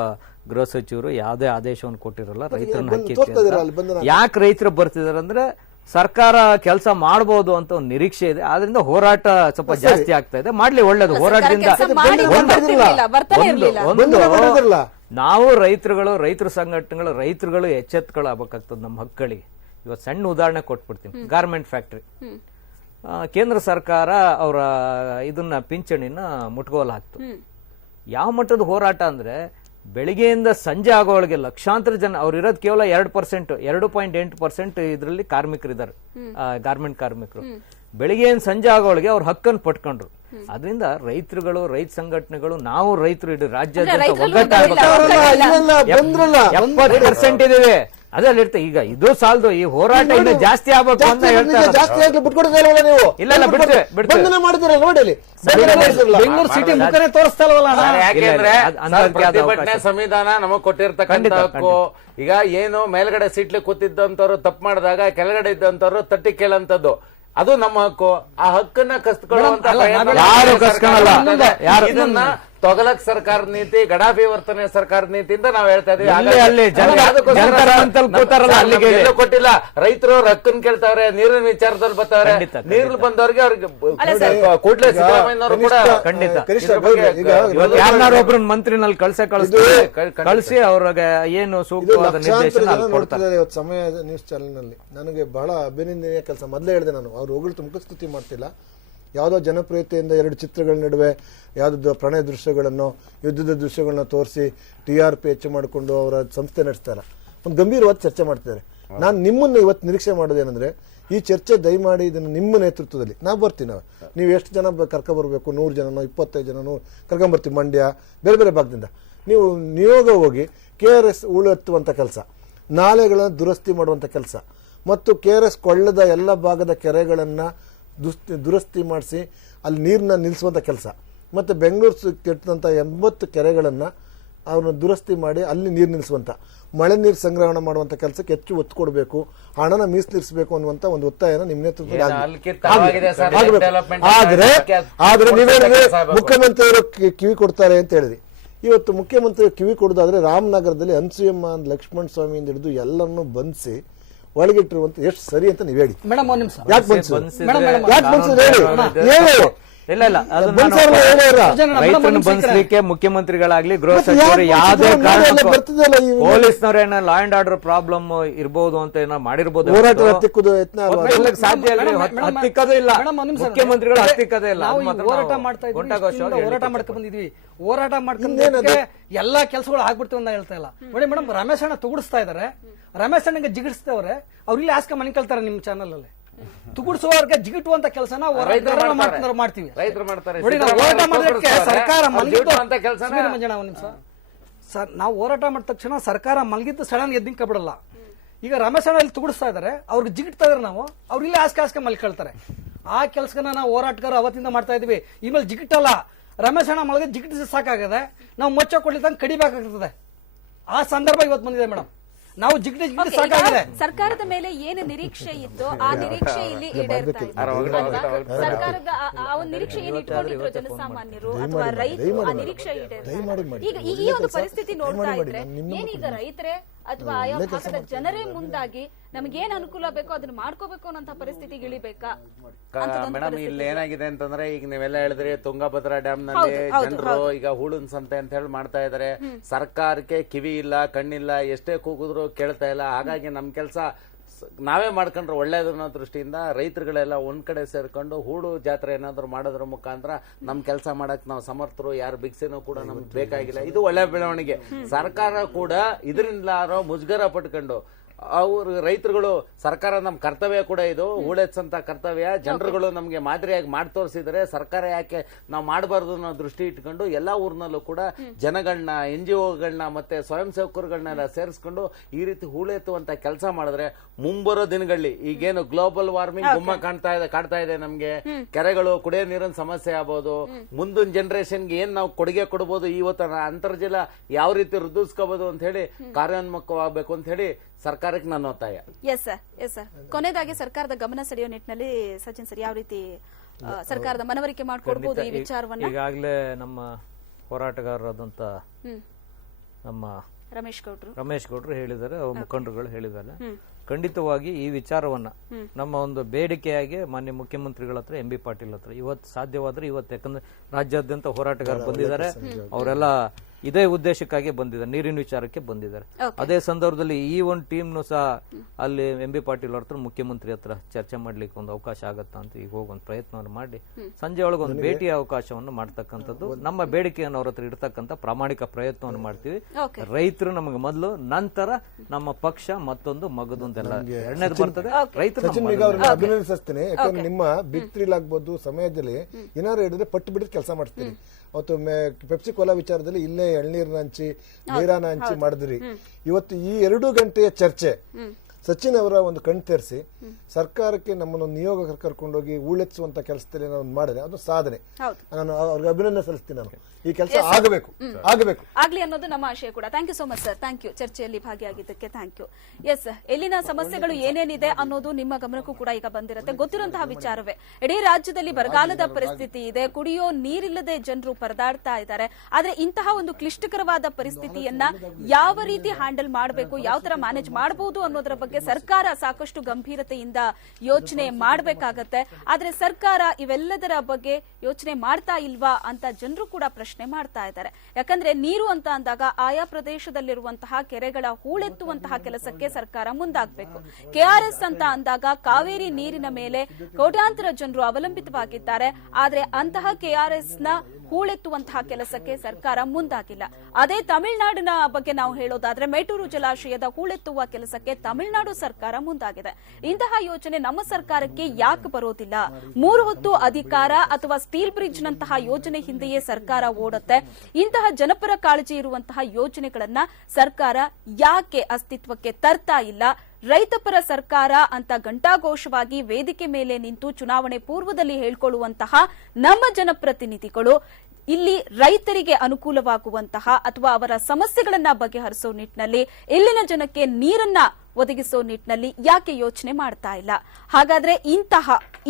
ಗೃಹ ಸಚಿವರು ಯಾವುದೇ ಆದೇಶವನ್ನು ಕೊಟ್ಟಿರಲ್ಲ. ರೈತರನ್ನ ಹಾಕಿ ಯಾಕೆ ರೈತರು ಬರ್ತಿದಾರೆ ಅಂದ್ರೆ ಸರ್ಕಾರ ಕೆಲಸ ಮಾಡಬಹುದು ಅಂತ ಒಂದು ನಿರೀಕ್ಷೆ ಇದೆ. ಆದ್ರಿಂದ ಹೋರಾಟ ಸ್ವಲ್ಪ ಜಾಸ್ತಿ ಆಗ್ತಾ ಇದೆ. ಮಾಡ್ಲಿ, ಒಳ್ಳೇದು. ಹೋರಾಟದಿಂದ ನಾವು ರೈತರ ಸಂಘಟನೆಗಳು ಎಚ್ಚೆತ್ಕೊಳ್ಳಬೇಕಾಗ್ತದೆ ನಮ್ಮ ಹಕ್ಕಳಿಗೆ. ಇವತ್ತು ಸಣ್ಣ ಉದಾಹರಣೆ ಕೊಟ್ಬಿಡ್ತೀನಿ. ಗಾರ್ಮೆಂಟ್ ಫ್ಯಾಕ್ಟ್ರಿ, ಕೇಂದ್ರ ಸರ್ಕಾರ ಅವರ ಇದನ್ನ ಪಿಂಚಣಿನ ಮುಟ್ಗೋಲ್ ಹಾಕ್ತು. ಯಾವ ಮಟ್ಟದ ಹೋರಾಟ ಅಂದ್ರೆ ಬೆಳಿಗ್ಗೆಯಿಂದ ಸಂಜೆ ಆಗೋವರೆಗೆ ಲಕ್ಷಾಂತರ ಜನ, ಅವ್ರು ಇರೋದು ಕೇವಲ 2.8% ಇದರಲ್ಲಿ ಕಾರ್ಮಿಕರಿದ್ದಾರೆ, ಗಾರ್ಮೆಂಟ್ ಕಾರ್ಮಿಕರು. ಬೆಳಿಗ್ಗೆಯಿಂದ ಸಂಜೆ ಆಗೋವರೆಗೆ ಅವ್ರ ಹಕ್ಕನ್ನು ಪಟ್ಕೊಂಡ್ರು. ಅದರಿಂದ ರೈತರುಗಳು, ರೈತ ಸಂಘಟನೆಗಳು, ನಾವು ರೈತರು ಇಡೀ ರಾಜ್ಯಾದ್ಯಂತ ಒಗ್ಗಟ್ಟಾಗಬೇಕು. 70% ಇದೇವೆ ಅದ್ರಲ್ಲಿ ಇರ್ತದೆ. ಈಗ ಇದು ಸಾಲದು, ಈ ಹೋರಾಟ ಇನ್ನು ಜಾಸ್ತಿ ಆಗ್ಬೇಕು ಅಂತ ಹೇಳ್ತಾರೆ. ಬೆಂಗಳೂರು ಸಿಟಿ ಮುಖನೇ ತೋರಿಸ್ತಾರಲ್ಲ. ಯಾಕೆಂದ್ರೆ ಪ್ರತಿಭಟನೆ ಸಂವಿಧಾನ ನಮಗ್ ಕೊಟ್ಟಿರ್ತಕ್ಕಂಥ ಹಕ್ಕು. ಈಗ ಏನು ಮೇಲ್ಗಡೆ ಸೀಟ್ಲಿ ಕೂತಿದ್ದಂತವ್ರು ತಪ್ಪು ಮಾಡಿದಾಗ ಕೆಳಗಡೆ ಇದ್ದಂತವ್ರು ತಟ್ಟಿ ಕೇಳಂತದ್ದು, ಅದು ನಮ್ಮ ಹಕ್ಕು. ಆ ಹಕ್ಕನ್ನ ಕಸ್ಕೊಳ್ಳುವಂತ ಇದನ್ನ ತೊಗಲಕ್ ಸರ್ಕಾರದ ನೀತಿ, ಗಡಾಫಿ ವರ್ತನೆ ಸರ್ಕಾರದ ನೀತಿಯಿಂದ ನಾವು ಹೇಳ್ತಾ ಇದೀವಿ. ಕೊಟ್ಟಿಲ್ಲ. ರೈತರು ಹಕ್ಕನ್ ಕೇಳ್ತಾವ್ರೆ, ನೀರಿನ ವಿಚಾರದಲ್ಲಿ ಬರ್ತಾವ್ರೆ. ನೀರು ಬಂದವ್ರಿಗೆ ಅವ್ರಿಗೆ ಕೂಡಲೇ ಸಿದ್ದರಾಮಯ್ಯನವರು ಕೂಡ ಯಾರನ್ನಾರೊಬ್ರು ಮಂತ್ರಿನಲ್ಲಿ ಕಳಿಸಿ ಅವ್ರಿಗೆ ಏನು ಸೂಕ್ತವಾದ ನಿರ್ದೇಶನ ಕೊಡ್ತಾರೆ. ಇವತ್ತು ಸಮಯ ನ್ಯೂಸ್ ಚಾನೆಲ್ ನಲ್ಲಿ ನನಗೆ ಬಹಳ ಅಭಿನಂದನೀಯ ಕೆಲಸ. ಮೊದಲೇ ಹೇಳಿದೆ ನಾನು, ಅವ್ರು ಹೊಗಳ್ತು ಮುಖಸ್ತುತಿ ಮಾಡ್ತಿಲ್ಲ. ಯಾವುದೋ ಜನಪ್ರಿಯತೆಯಿಂದ 2 ಚಿತ್ರಗಳ ನಡುವೆ ಯಾವುದೋ ಪ್ರಣಯ ದೃಶ್ಯಗಳನ್ನು, ಯುದ್ಧದ ದೃಶ್ಯಗಳನ್ನ ತೋರಿಸಿ TRP ಹೆಚ್ಚು ಮಾಡಿಕೊಂಡು ಅವರ ಸಂಸ್ಥೆ ನಡೆಸ್ತಾರೆ. ಒಂದು ಗಂಭೀರವಾದ ಚರ್ಚೆ ಮಾಡ್ತಿದ್ದಾರೆ. ನಾನು ನಿಮ್ಮನ್ನು ಇವತ್ತು ನಿರೀಕ್ಷೆ ಮಾಡೋದೇನೆಂದ್ರೆ, ಈ ಚರ್ಚೆ ದಯಮಾಡಿ ಇದನ್ನು ನಿಮ್ಮ ನೇತೃತ್ವದಲ್ಲಿ ನಾವು ಬರ್ತೀವಿ. ನೀವು ಎಷ್ಟು ಜನ ಕರ್ಕೊಂಬರ್ಬೇಕು, 100 ಜನನೋ 25 ಜನನೋ ಕರ್ಕೊಂಬರ್ತೀವಿ. ಮಂಡ್ಯ, ಬೇರೆ ಬೇರೆ ಭಾಗದಿಂದ ನೀವು ನಿಯೋಗ ಹೋಗಿ KRS ಉಳೆತ್ತುವಂಥ ಕೆಲಸ, ನಾಲೆಗಳನ್ನು ದುರಸ್ತಿ ಮಾಡುವಂಥ ಕೆಲಸ, ಮತ್ತು KRS ಕೊಳ್ಳದ ಎಲ್ಲ ಭಾಗದ ಕೆರೆಗಳನ್ನು ದುರಸ್ತಿ ಮಾಡಿಸಿ ಅಲ್ಲಿ ನೀರನ್ನ ನಿಲ್ಲಿಸುವಂಥ ಕೆಲಸ, ಮತ್ತು ಬೆಂಗಳೂರು ಕೆಟ್ಟಂಥ 80 ಕೆರೆಗಳನ್ನು ಅವನ್ನ ದುರಸ್ತಿ ಮಾಡಿ ಅಲ್ಲಿ ನೀರು ನಿಲ್ಲಿಸುವಂಥ, ಮಳೆ ನೀರು ಸಂಗ್ರಹಣೆ ಮಾಡುವಂಥ ಕೆಲಸಕ್ಕೆ ಹೆಚ್ಚು ಒತ್ತು ಕೊಡಬೇಕು, ಹಣನ ಮೀಸಲಿರಿಸಬೇಕು ಅನ್ನುವಂಥ ಒಂದು ಒತ್ತಾಯನ ನಿಮ್ಮ ನೇತೃತ್ವದಲ್ಲಿ ಆದ್ರೆ ನೀವೇನಿದೆ ಮುಖ್ಯಮಂತ್ರಿಯವರು ಕಿವಿ ಕೊಡ್ತಾರೆ ಅಂತ ಹೇಳಿದ್ರಿ. ಇವತ್ತು ಮುಖ್ಯಮಂತ್ರಿ ಕಿವಿ ಕೊಡೋದಾದ್ರೆ ರಾಮನಗರದಲ್ಲಿ ಅನ್ಸೂಯಮ್ಮ ಲಕ್ಷ್ಮಣ ಸ್ವಾಮಿಯಿಂದ ಹಿಡಿದು ಎಲ್ಲರನ್ನೂ ಬಂಧಿಸಿ ಒಳಗಿಟ್ಟಿರುವಂತ ಎಷ್ಟು ಸರಿ ಅಂತ ನೀವು ಹೇಳಿ. ಮೇಡಮ್ ಒಂದ್ ನಿಮಿಷ. ಯಾಕೆ ಬಂಧಿಸಲಿಕ್ಕೆ ಮುಖ್ಯಮಂತ್ರಿಗಳಾಗ್ಲಿ ಗೃಹ ಸಚಿವರು ಯಾವುದೇ ಪೊಲೀಸ್ನವ್ರೇನ ಲಾ ಅಂಡ್ ಆರ್ಡರ್ ಪ್ರಾಬ್ಲಮ್ ಇರಬಹುದು ಅಂತ ಏನೋ ಮಾಡಿರ್ಬೋದು. ಸಾಧ್ಯ ಹತ್ತಿಕ್ಕದೇ ಇಲ್ಲ, ಮುಖ್ಯಮಂತ್ರಿಗಳು ಹತ್ತಿಕ್ಕದೇ ಇಲ್ಲ. ಹೋರಾಟ ಮಾಡ್ತಾ ಇದ್ದೀವಿ, ಹೋರಾಟ ಮಾಡ್ಕೊಂಡ್ ಬಂದಿದ್ವಿ. ಹೋರಾಟ ಮಾಡ್ಕೊಂಡು ಎಲ್ಲಾ ಕೆಲಸಗಳು ಆಗ್ಬಿಡ್ತೀವಿ ಅಂತ ಹೇಳ್ತಾ ಇಲ್ಲ. ನೋಡಿ ಮೇಡಮ್, ರಮೇಶ್ ಅಣ್ಣ ತುಗುಡಿಸ್ತಾ ಇದಾರೆ, ರಮೇಶ್ ಅಣ್ಣಗೆ ಜಿಗಿಡಿಸ್ತವ್ರೆ. ಅವ್ರು ಇಲ್ಲಿ ಆಸ್ಕ ಮನೆ ಕಳ್ತಾರೆ ನಿಮ್ಮ ಚಾನಲ್ ಅಲ್ಲಿ. ತುಗುಡಿಸುವವರ್ಗೆ ಜಿಗಿಟುವಂತ ಕೆಲಸನ ಮಾಡ್ತೀವಿ. ನೋಡಿ, ನಾವು ಹೋರಾಟ ಮಾಡೋದಕ್ಕೆ ಸರ್ಕಾರ ಮಂಜಣ್ಣ ಒಂದ್ ನಿಮಿಷ. ನಾವು ಹೋರಾಟ ಮಾಡಿದ ತಕ್ಷಣ ಸರ್ಕಾರ ಮಲಗಿದ್ದು ಸಡನ್ ಎದ್ದಿಂಕ ಬಿಡಲ್ಲ. ಈಗ ರಮೇಶ್ ಅಣ್ಣ ಇಲ್ಲಿ ತುಗುಡಿಸ್ತಾ ಇದಾರೆ, ಅವ್ರಿಗೆ ಜಿಗಿಡ್ತಾ ಇದಾರೆ. ನಾವು ಅವ್ರು ಇಲ್ಲಿ ಆಸ್ಕ ಮಲ್ಕೊಳ್ತಾರೆ. ಆ ಕೆಲಸನ ನಾವು ಹೋರಾಟಗಾರ ಅವತ್ತಿಂದ ಮಾಡ್ತಾ ಇದೀವಿ. ಇನ್ಮೇಲೆ ಜಿಗಿಟಲ್ಲ. ರಮೇಶ್ ಅಣ್ಣ ಮಲಗಿ ಜಿಗಿಟಿಸಿ ಸಾಕಾಗದೆ, ನಾವು ಮೊಚ್ಚ ಕೊಡ್ಲಿಕ್ಕೆ ಕಡಿಬೇಕಾಗ್ತದೆ. ಆ ಸಂದರ್ಭ ಇವತ್ತು ಬಂದಿದೆ ಮೇಡಮ್. ನಾವು ಜಿಗ್ಟಿ ಜಿಗ್ಟಿ Okay, ಸಾಕಾಗಿದೆ. ಈಗ ಸರ್ಕಾರದ ಮೇಲೆ ಏನು ನಿರೀಕ್ಷೆ ಇತ್ತು ಆ ನಿರೀಕ್ಷೆ ಇಲ್ಲಿ ಈಡೇರ್ತಾ ಇದೆ ಅಲ್ವಾ? ಸರ್ಕಾರದ ಆ ಒಂದು ನಿರೀಕ್ಷೆ ಏನು ಇಟ್ಕೊಂಡಿದ್ರು ಜನಸಾಮಾನ್ಯರು ಅಥವಾ ರೈತರು ಆ ನಿರೀಕ್ಷೆ ಈಡೇರ್ತಾ ಈಗ ಈ ಒಂದು ಪರಿಸ್ಥಿತಿ ನೋಡ್ತಾ ಇದ್ರೆ ಏನೀಗ ರೈತರೇ ಅಥವಾ ಆಯಾ ಭಾಗದ ಜನರೇ ಮುಂದಾಗಿ ನಮಗೇನ್ ಅನುಕೂಲ ಬೇಕೋ ಅದನ್ನ ಮಾಡ್ಕೋಬೇಕು ಅನ್ನೋ ಪರಿಸ್ಥಿತಿಗೆ ಇಳಿಬೇಕಾ? ಮೇಡಮ್ ಇಲ್ಲಿ ಏನಾಗಿದೆ ಅಂತಂದ್ರೆ ಈಗ ನೀವೆಲ್ಲ ಹೇಳಿದ್ರಿ ತುಂಗಭದ್ರಾ ಡ್ಯಾಮ್ ನಲ್ಲಿ ಜನರು ಈಗ ಹೂಳನ್ ಸಂತೆ ಅಂತ ಹೇಳಿ ಮಾಡ್ತಾ ಇದಾರೆ. ಸರ್ಕಾರಕ್ಕೆ ಕಿವಿ ಇಲ್ಲ ಕಣ್ಣಿಲ್ಲ, ಎಷ್ಟೇ ಕೂಗಿದ್ರು ಕೇಳ್ತಾ ಇಲ್ಲ. ಹಾಗಾಗಿ ನಮ್ ಕೆಲ್ಸ ನಾವೇ ಮಾಡ್ಕೊಂಡ್ರೆ ಒಳ್ಳೇದು ಅನ್ನೋ ದೃಷ್ಟಿಯಿಂದ ರೈತರುಗಳೆಲ್ಲ ಒಂದ್ ಕಡೆ ಸೇರ್ಕೊಂಡು ಹೂಡು ಜಾತ್ರೆ ಏನಾದ್ರು ಮಾಡೋದ್ರ ಮುಖಾಂತರ ನಮ್ ಕೆಲಸ ಮಾಡಕ್ ನಾವು ಸಮರ್ಥರು. ಯಾರು ಭಿಕ್ಷೆನೂ ಕೂಡ ನಮ್ಗೆ ಬೇಕಾಗಿಲ್ಲ. ಇದು ಒಳ್ಳೆ ಬೆಳವಣಿಗೆ. ಸರ್ಕಾರ ಕೂಡ ಇದರಿಂದಾರೋ ಮುಜುಗರ ಪಟ್ಕೊಂಡು ಅವ್ರು ರೈತರುಗಳು ಸರ್ಕಾರ ನಮ್ ಕರ್ತವ್ಯ ಕೂಡ ಇದು ಹೂಳೆತ್ಸಂತ ಕರ್ತವ್ಯ. ಜನರುಗಳು ನಮ್ಗೆ ಮಾದರಿಯಾಗಿ ಮಾಡಿ ತೋರಿಸಿದ್ರೆ ಸರ್ಕಾರ ಯಾಕೆ ನಾವು ಮಾಡಬಾರ್ದು ಅನ್ನೋ ದೃಷ್ಟಿ ಇಟ್ಕೊಂಡು ಎಲ್ಲಾ ಊರ್ನಲ್ಲೂ ಕೂಡ ಜನಗಳನ್ನ NGOಗಳನ್ನ ಮತ್ತೆ ಸ್ವಯಂ ಸೇವಕರುಗಳನ್ನೆಲ್ಲ ಸೇರಿಸ್ಕೊಂಡು ಈ ರೀತಿ ಹೂಳೆತ್ತುವಂತ ಕೆಲಸ ಮಾಡಿದ್ರೆ ಮುಂಬರೋ ದಿನಗಳಲ್ಲಿ ಈಗೇನು ಗ್ಲೋಬಲ್ ವಾರ್ಮಿಂಗ್ ಗುಮ್ಮ ಕಾಡ್ತಾ ಇದೆ ನಮ್ಗೆ. ಕೆರೆಗಳು ಕುಡಿಯೋ ನೀರಿನ ಸಮಸ್ಯೆ ಆಗ್ಬೋದು. ಮುಂದಿನ ಜನರೇಷನ್ಗೆ ಏನ್ ನಾವು ಕೊಡುಗೆ ಕೊಡಬಹುದು, ಇವತ್ತು ಅಂತರ್ಜಲ ಯಾವ ರೀತಿ ವೃದ್ಧಿಸ್ಕೋಬಹುದು ಅಂತ ಹೇಳಿ ಕಾರ್ಯೋನ್ಮುಖವಾಗಬೇಕು ಅಂತ ಹೇಳಿ ಸರ್ಕಾರಕ್ಕೆ ನನ್ನ ಒತ್ತಾಯ. Yes sir. ಕೊನೆಯದಾಗಿ ಸರ್ಕಾರದ ಗಮನ ಸೆಳೆಯೋ ನಿಟ್ಟಿನಲ್ಲಿ ಸಚಿನ್ ಸರ್ ಯಾವ ರೀತಿ ಸರ್ಕಾರದ ಮನವರಿಕೆ ಮಾಡಿಕೊಡ್ಬೋದು ಈ ವಿಚಾರವನ್ನ? ಈಗಾಗಲೇ ನಮ್ಮ ಹೋರಾಟಗಾರರಾದಂತ ನಮ್ಮ ರಮೇಶ್ ಗೌಡ್ರು ಹೇಳಿದ್ದಾರೆ, ಅವ್ರ ಮುಖಂಡರುಗಳು ಹೇಳಿದ್ದಾರೆ. ಖಂಡಿತವಾಗಿ ಈ ವಿಚಾರವನ್ನ ನಮ್ಮ ಒಂದು ಬೇಡಿಕೆಯಾಗಿ ಮಾನ್ಯ ಮುಖ್ಯಮಂತ್ರಿಗಳ ಹತ್ರ MB ಪಾಟೀಲ್ ಹತ್ರ ಇವತ್ತು ಸಾಧ್ಯವಾದ್ರೆ ಇವತ್ತು, ಯಾಕಂದ್ರೆ ರಾಜ್ಯಾದ್ಯಂತ ಹೋರಾಟಗಾರರು ಬಂದಿದ್ದಾರೆ, ಅವರೆಲ್ಲ ಇದೇ ಉದ್ದೇಶಕ್ಕಾಗಿ ಬಂದಿದ್ದಾರೆ, ನೀರಿನ ವಿಚಾರಕ್ಕೆ ಬಂದಿದ್ದಾರೆ. ಅದೇ ಸಂದರ್ಭದಲ್ಲಿ ಈ ಒಂದು ಟೀಮ್ನು ಸಹ ಅಲ್ಲಿ MB ಪಾಟೀಲ್ ಅವ್ರ ಹತ್ರ ಮುಖ್ಯಮಂತ್ರಿ ಹತ್ರ ಚರ್ಚೆ ಮಾಡ್ಲಿಕ್ಕೆ ಒಂದು ಅವಕಾಶ ಆಗತ್ತಾ ಅಂತ ಈಗ ಹೋಗಿ ಒಂದು ಪ್ರಯತ್ನವನ್ನು ಮಾಡಿ ಸಂಜೆ ಒಳಗೆ ಒಂದು ಭೇಟಿಯ ಅವಕಾಶವನ್ನು ಮಾಡ್ತಕ್ಕಂಥದ್ದು ನಮ್ಮ ಬೇಡಿಕೆಯನ್ನು ಅವ್ರ ಹತ್ರ ಇಡ್ತಕ್ಕಂಥ ಪ್ರಾಮಾಣಿಕ ಪ್ರಯತ್ನವನ್ನು ಮಾಡ್ತೀವಿ. ರೈತರು ನಮಗೆ ಮೊದಲು, ನಂತರ ನಮ್ಮ ಪಕ್ಷ ಮತ್ತೊಂದು ಮಗದೊಂದೆಲ್ಲ ಎರಡನೇದು ಬರ್ತದೆ. ರೈತರು ಅಭಿನಂದಿಸ್ತೇನೆ. ಯಾಕಂದ್ರೆ ನಿಮ್ಮ ಬಿಕ್ರಿಲ್ ಆಗ್ಬೋದು ಸಮಯದಲ್ಲಿ ಏನಾದ್ರು ಹೇಳಿದ್ರೆ ಪಟ್ಟು ಬಿಟ್ಟು ಕೆಲಸ ಮಾಡ್ತೀನಿ. ಅವತ್ತು ಪೆಪ್ಸಿ ಕೋಲಾ ವಿಚಾರದಲ್ಲಿ ಇಲ್ಲೇ ಎಳ್ನೀರ್ನ ಹಂಚಿ ನೀರಾನ ಹಂಚಿ ಮಾಡಿದ್ರಿ. ಇವತ್ತು ಈ 2 ಗಂಟೆಯ ಚರ್ಚೆ ಸಚಿನ್ ಅವರ ಒಂದು ಕಣ್ ತೆರೆಸಿ ಸರ್ಕಾರಕ್ಕೆ ನಮ್ಮನ್ನು ನಿಯೋಗ ಕರ್ಕೊಂಡೋಗಿ ಉಳೆಚ್ಚುವಂತ ಕೆಲಸದಲ್ಲಿ ನಾವು ಮಾಡಿದ್ರೆ ಅದು ಸಾಧನೆ. ನಾನು ಅವ್ರಿಗೆ ಅಭಿನಂದನೆ ಸಲ್ಲಿಸ್ತೀನಿ. ನಾನು ಈ ಕೆಲಸ ಆಗಬೇಕು ಆಗ್ಲಿ ಅನ್ನೋದು ನಮ್ಮ ಆಶಯ ಕೂಡ. Thank you so much sir. Thank you ಚರ್ಚೆಯಲ್ಲಿ ಭಾಗಿಯಾಗಿದ್ದಕ್ಕೆ. Thank you. ಎಸ್, ಎಲ್ಲಿನ ಸಮಸ್ಯೆಗಳು ಏನೇನಿದೆ ಅನ್ನೋದು ನಿಮ್ಮ ಗಮನಕ್ಕೂ ಕೂಡ ಈಗ ಬಂದಿರುತ್ತೆ. ಗೊತ್ತಿರುವಂತಹ ವಿಚಾರವೇ. ಇಡೀ ರಾಜ್ಯದಲ್ಲಿ ಬರಗಾಲದ ಪರಿಸ್ಥಿತಿ ಇದೆ, ಕುಡಿಯೋ ನೀರಿಲ್ಲದೆ ಜನರು ಪರದಾಡ್ತಾ ಇದ್ದಾರೆ. ಆದ್ರೆ ಇಂತಹ ಒಂದು ಕ್ಲಿಷ್ಟಕರವಾದ ಪರಿಸ್ಥಿತಿಯನ್ನ ಯಾವ ರೀತಿ ಹ್ಯಾಂಡಲ್ ಮಾಡಬೇಕು, ಯಾವ ತರ ಮ್ಯಾನೇಜ್ ಮಾಡಬಹುದು ಅನ್ನೋದರ ಬಗ್ಗೆ ಸರ್ಕಾರ ಸಾಕಷ್ಟು ಗಂಭೀರತೆಯಿಂದ ಯೋಚನೆ ಮಾಡಬೇಕಾಗತ್ತೆ. ಆದ್ರೆ ಸರ್ಕಾರ ಇವೆಲ್ಲದರ ಬಗ್ಗೆ ಯೋಚನೆ ಮಾಡ್ತಾ ಇಲ್ವಾ ಅಂತ ಜನರು ಕೂಡ ಪ್ರಶ್ನೆ ಮಾಡ್ತಾ ಇದ್ದಾರೆ. ಯಾಕಂದ್ರೆ ನೀರು ಅಂತ ಅಂದಾಗ ಆಯಾ ಪ್ರದೇಶದಲ್ಲಿರುವಂತಹ ಕೆರೆಗಳ ಹೂಳೆತ್ತುವಂತಹ ಕೆಲಸಕ್ಕೆ ಸರ್ಕಾರ ಮುಂದಾಗಬೇಕು. KRS ಅಂತ ಅಂದಾಗ ಕಾವೇರಿ ನೀರಿನ ಮೇಲೆ ಕೋಟ್ಯಾಂತರ ಜನರು ಅವಲಂಬಿತವಾಗಿದ್ದಾರೆ. ಆದ್ರೆ ಅಂತಹ KRS ನ ಹೂಳೆತ್ತುವಂತಹ ಕೆಲಸಕ್ಕೆ ಸರ್ಕಾರ ಮುಂದಾಗಿಲ್ಲ. ಅದೇ ತಮಿಳುನಾಡಿನ ಬಗ್ಗೆ ನಾವು ಹೇಳೋದಾದ್ರೆ ಮೇಟೂರು ಜಲಾಶಯದ ಹೂಳೆತ್ತುವ ಕೆಲಸಕ್ಕೆ ತಮಿಳುನಾಡು ಸರ್ಕಾರ ಮುಂದಾಗಿದೆ. ಇಂತಹ ಯೋಚನೆ ನಮ್ಮ ಸರ್ಕಾರಕ್ಕೆ ಯಾಕೆ ಬರೋದಿಲ್ಲ? 3 ಹೊತ್ತು ಅಧಿಕಾರ ಅಥವಾ ಸ್ಟೀಲ್ ಬ್ರಿಡ್ಜ್ ನಂತಹ ಯೋಜನೆ ಹಿಂದೆಯೇ ಸರ್ಕಾರ ಓಡುತ್ತೆ. ಇಂತಹ ಜನಪರ ಕಾಳಜಿ ಇರುವಂತಹ ಯೋಜನೆಗಳನ್ನ ಸರ್ಕಾರ ಯಾಕೆ ಅಸ್ತಿತ್ವಕ್ಕೆ ತರ್ತಾ ಇಲ್ಲ? ರೈತಪರ ಸರ್ಕಾರ ಅಂತ ಘಂಟಾಘೋಷವಾಗಿ ವೇದಿಕೆ ಮೇಲೆ ನಿಂತು ಚುನಾವಣೆ ಪೂರ್ವದಲ್ಲಿ ಹೇಳ್ಕೊಳ್ಳುವಂತಹ ನಮ್ಮ ಜನಪ್ರತಿನಿಧಿಗಳು ಇಲ್ಲಿ ರೈತರಿಗೆ ಅನುಕೂಲವಾಗುವಂತಹ ಅಥವಾ ಅವರ ಸಮಸ್ಯೆಗಳನ್ನ ಬಗೆಹರಿಸೋ ನಿಟ್ಟಿನಲ್ಲಿ, ಇಲ್ಲಿನ ಜನಕ್ಕೆ ನೀರನ್ನ ಒದಗಿಸೋ ನಿಟ್ಟಿನಲ್ಲಿ ಯಾಕೆ ಯೋಚನೆ ಮಾಡ್ತಾ ಇಲ್ಲ? ಹಾಗಾದ್ರೆ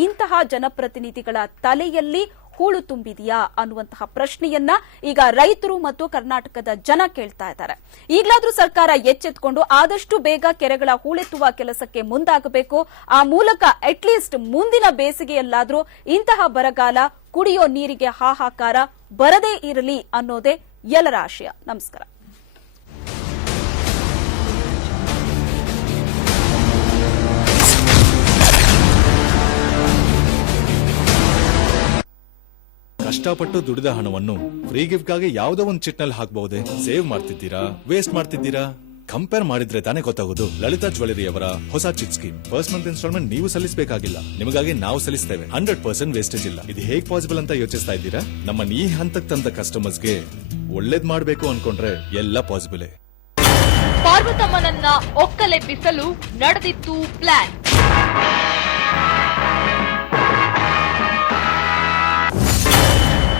ಇಂತಹ ಜನಪ್ರತಿನಿಧಿಗಳ ತಲೆಯಲ್ಲಿ ಹೂಳು ತುಂಬಿದೆಯಾ ಅನ್ನುವಂತಹ ಪ್ರಶ್ನೆಯನ್ನ ಈಗ ರೈತರು ಮತ್ತು ಕರ್ನಾಟಕದ ಜನ ಕೇಳ್ತಾ ಇದ್ದಾರೆ. ಈಗಲಾದ್ರೂ ಸರ್ಕಾರ ಎಚ್ಚೆತ್ತುಕೊಂಡು ಆದಷ್ಟು ಬೇಗ ಕೆರೆಗಳ ಹೂಳೆತ್ತುವ ಕೆಲಸಕ್ಕೆ ಮುಂದಾಗಬೇಕು. ಆ ಮೂಲಕ ಅಟ್ಲೀಸ್ಟ್ ಮುಂದಿನ ಬೇಸಿಗೆಯಲ್ಲಾದ್ರೂ ಇಂತಹ ಬರಗಾಲ, ಕುಡಿಯೋ ನೀರಿಗೆ ಹಾಹಾಕಾರ ಬರದೇ ಇರಲಿ ಅನ್ನೋದೇ ಎಲ್ಲರ ಆಶಯ. ನಮಸ್ಕಾರ. ಕಷ್ಟಪಟ್ಟು ದುಡಿದ ಹಣವನ್ನು ಫ್ರೀ ಗಿಫ್ಟ್ಗಾಗಿ ಯಾವುದೋ ಒಂದು ಚಿಟ್ನಲ್ಲಿ ಹಾಕಬಹುದೇ? ಸೇವ್ ಮಾಡ್ತಿದ್ದೀರಾ, ವೇಸ್ಟ್ ಮಾಡ್ತಿದ್ದೀರಾ? ಕಂಪೇರ್ ಮಾಡಿದ್ರೆ ತಾನೇ ಗೊತ್ತಾಗೋದು. ಲಲಿತಾ ಜ್ಯುವೆಲರಿಯವರ ಹೊಸ chit scheme. First month instalment ನೀವು ಸಲ್ಲಿಸಬೇಕಾಗಿಲ್ಲ, ನಿಮಗಾಗಿ ನಾವು ಸಲ್ಲಿಸ್ತೇವೆ. 100% ವೇಸ್ಟೇಜ್ ಇಲ್ಲ. ಇದು ಹೇಗ್ ಪಾಸಿಬಲ್ ಅಂತ ಯೋಚಿಸ್ತಾ ಇದ್ದೀರಾ? ನಮ್ಮನ್ನ ಈ ಹಂತಕ್ಕೆ ತಂದ ಕಸ್ಟಮರ್ಸ್ಗೆ ಒಳ್ಳೇದ್ ಮಾಡ್ಬೇಕು ಅನ್ಕೊಂಡ್ರೆ ಎಲ್ಲ ಪಾಸಿಬಲ್. ಪಾರ್ವತಮ್ಮನನ್ನ ಒಕ್ಕಲೆಬ್ಬಿಸಲು ನಡೆದಿತ್ತು ಪ್ಲಾನ್.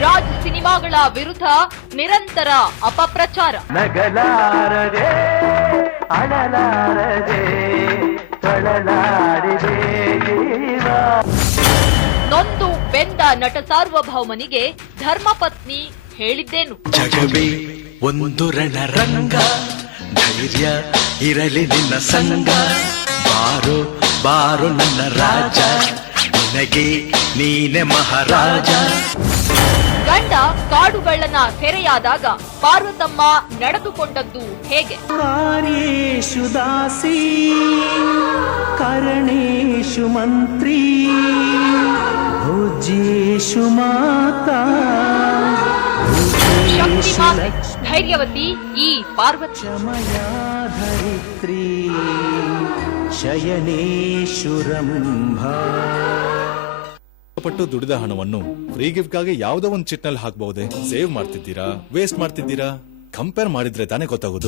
ರಾಜ್ ಸಿನಿಮಾಗಳ ವಿರುದ್ಧ ನಿರಂತರ ಅಪಪ್ರಚಾರ. ನಗಲಾರದೆ ಅಳಲಾರದೆ ತೊಳಲಾಡಿದೆ ಜೀವ. ನೊಂದು ಬೆಂದ ನಟ ಸಾರ್ವಭೌಮನಿಗೆ ಧರ್ಮಪತ್ನಿ ಹೇಳಿದ್ದೇನು? ಜಗವೇ ಒಂದು ರಣರಂಗ, ಧೈರ್ಯ ಇರಲಿ ನಿನ್ನ ಸಂಗ, ಬಾರೋ ಬಾರೋ ನನ್ನ ರಾಜ, ನಿನಗೆ ನೀನೆ ಮಹಾರಾಜ. ಗಂಡ ಕಾಡುಗಳ್ಳನ ಸೆರೆಯಾದಾಗ ಪಾರ್ವತಮ್ಮ ನಡೆದುಕೊಂಡದ್ದು ಹೇಗೆ? ಕಾರ್ಯೇಷು ದಾಸಿ ಕರಣೇಶು ಮಂತ್ರಿ ಭೋಜ್ಯೇಷು ಮಾತಾ ಶಕ್ತಿಮಾತೆ, ಧೈರ್ಯವತಿ ಈ ಪಾರ್ವತಿ. ಧರಿತ್ರಿ ಶಯನೇಶುರಂಭಾ. ಪಟ್ಟು ದುಡಿದ ಹಣವನ್ನು ಫ್ರೀ ಗಿಫ್ಟ್ಗಾಗಿ ಯಾವುದೋ ಒಂದು ಚಿಟ್ನಲ್ಲಿ ಹಾಕಬಹುದೇ? ಸೇವ್ ಮಾಡ್ತಿದ್ದೀರಾ, ವೇಸ್ಟ್ ಮಾಡ್ತಿದ್ದೀರಾ? ಕಂಪೇರ್ ಮಾಡಿದ್ರೆ ತಾನೇ ಗೊತ್ತಾಗೋದು.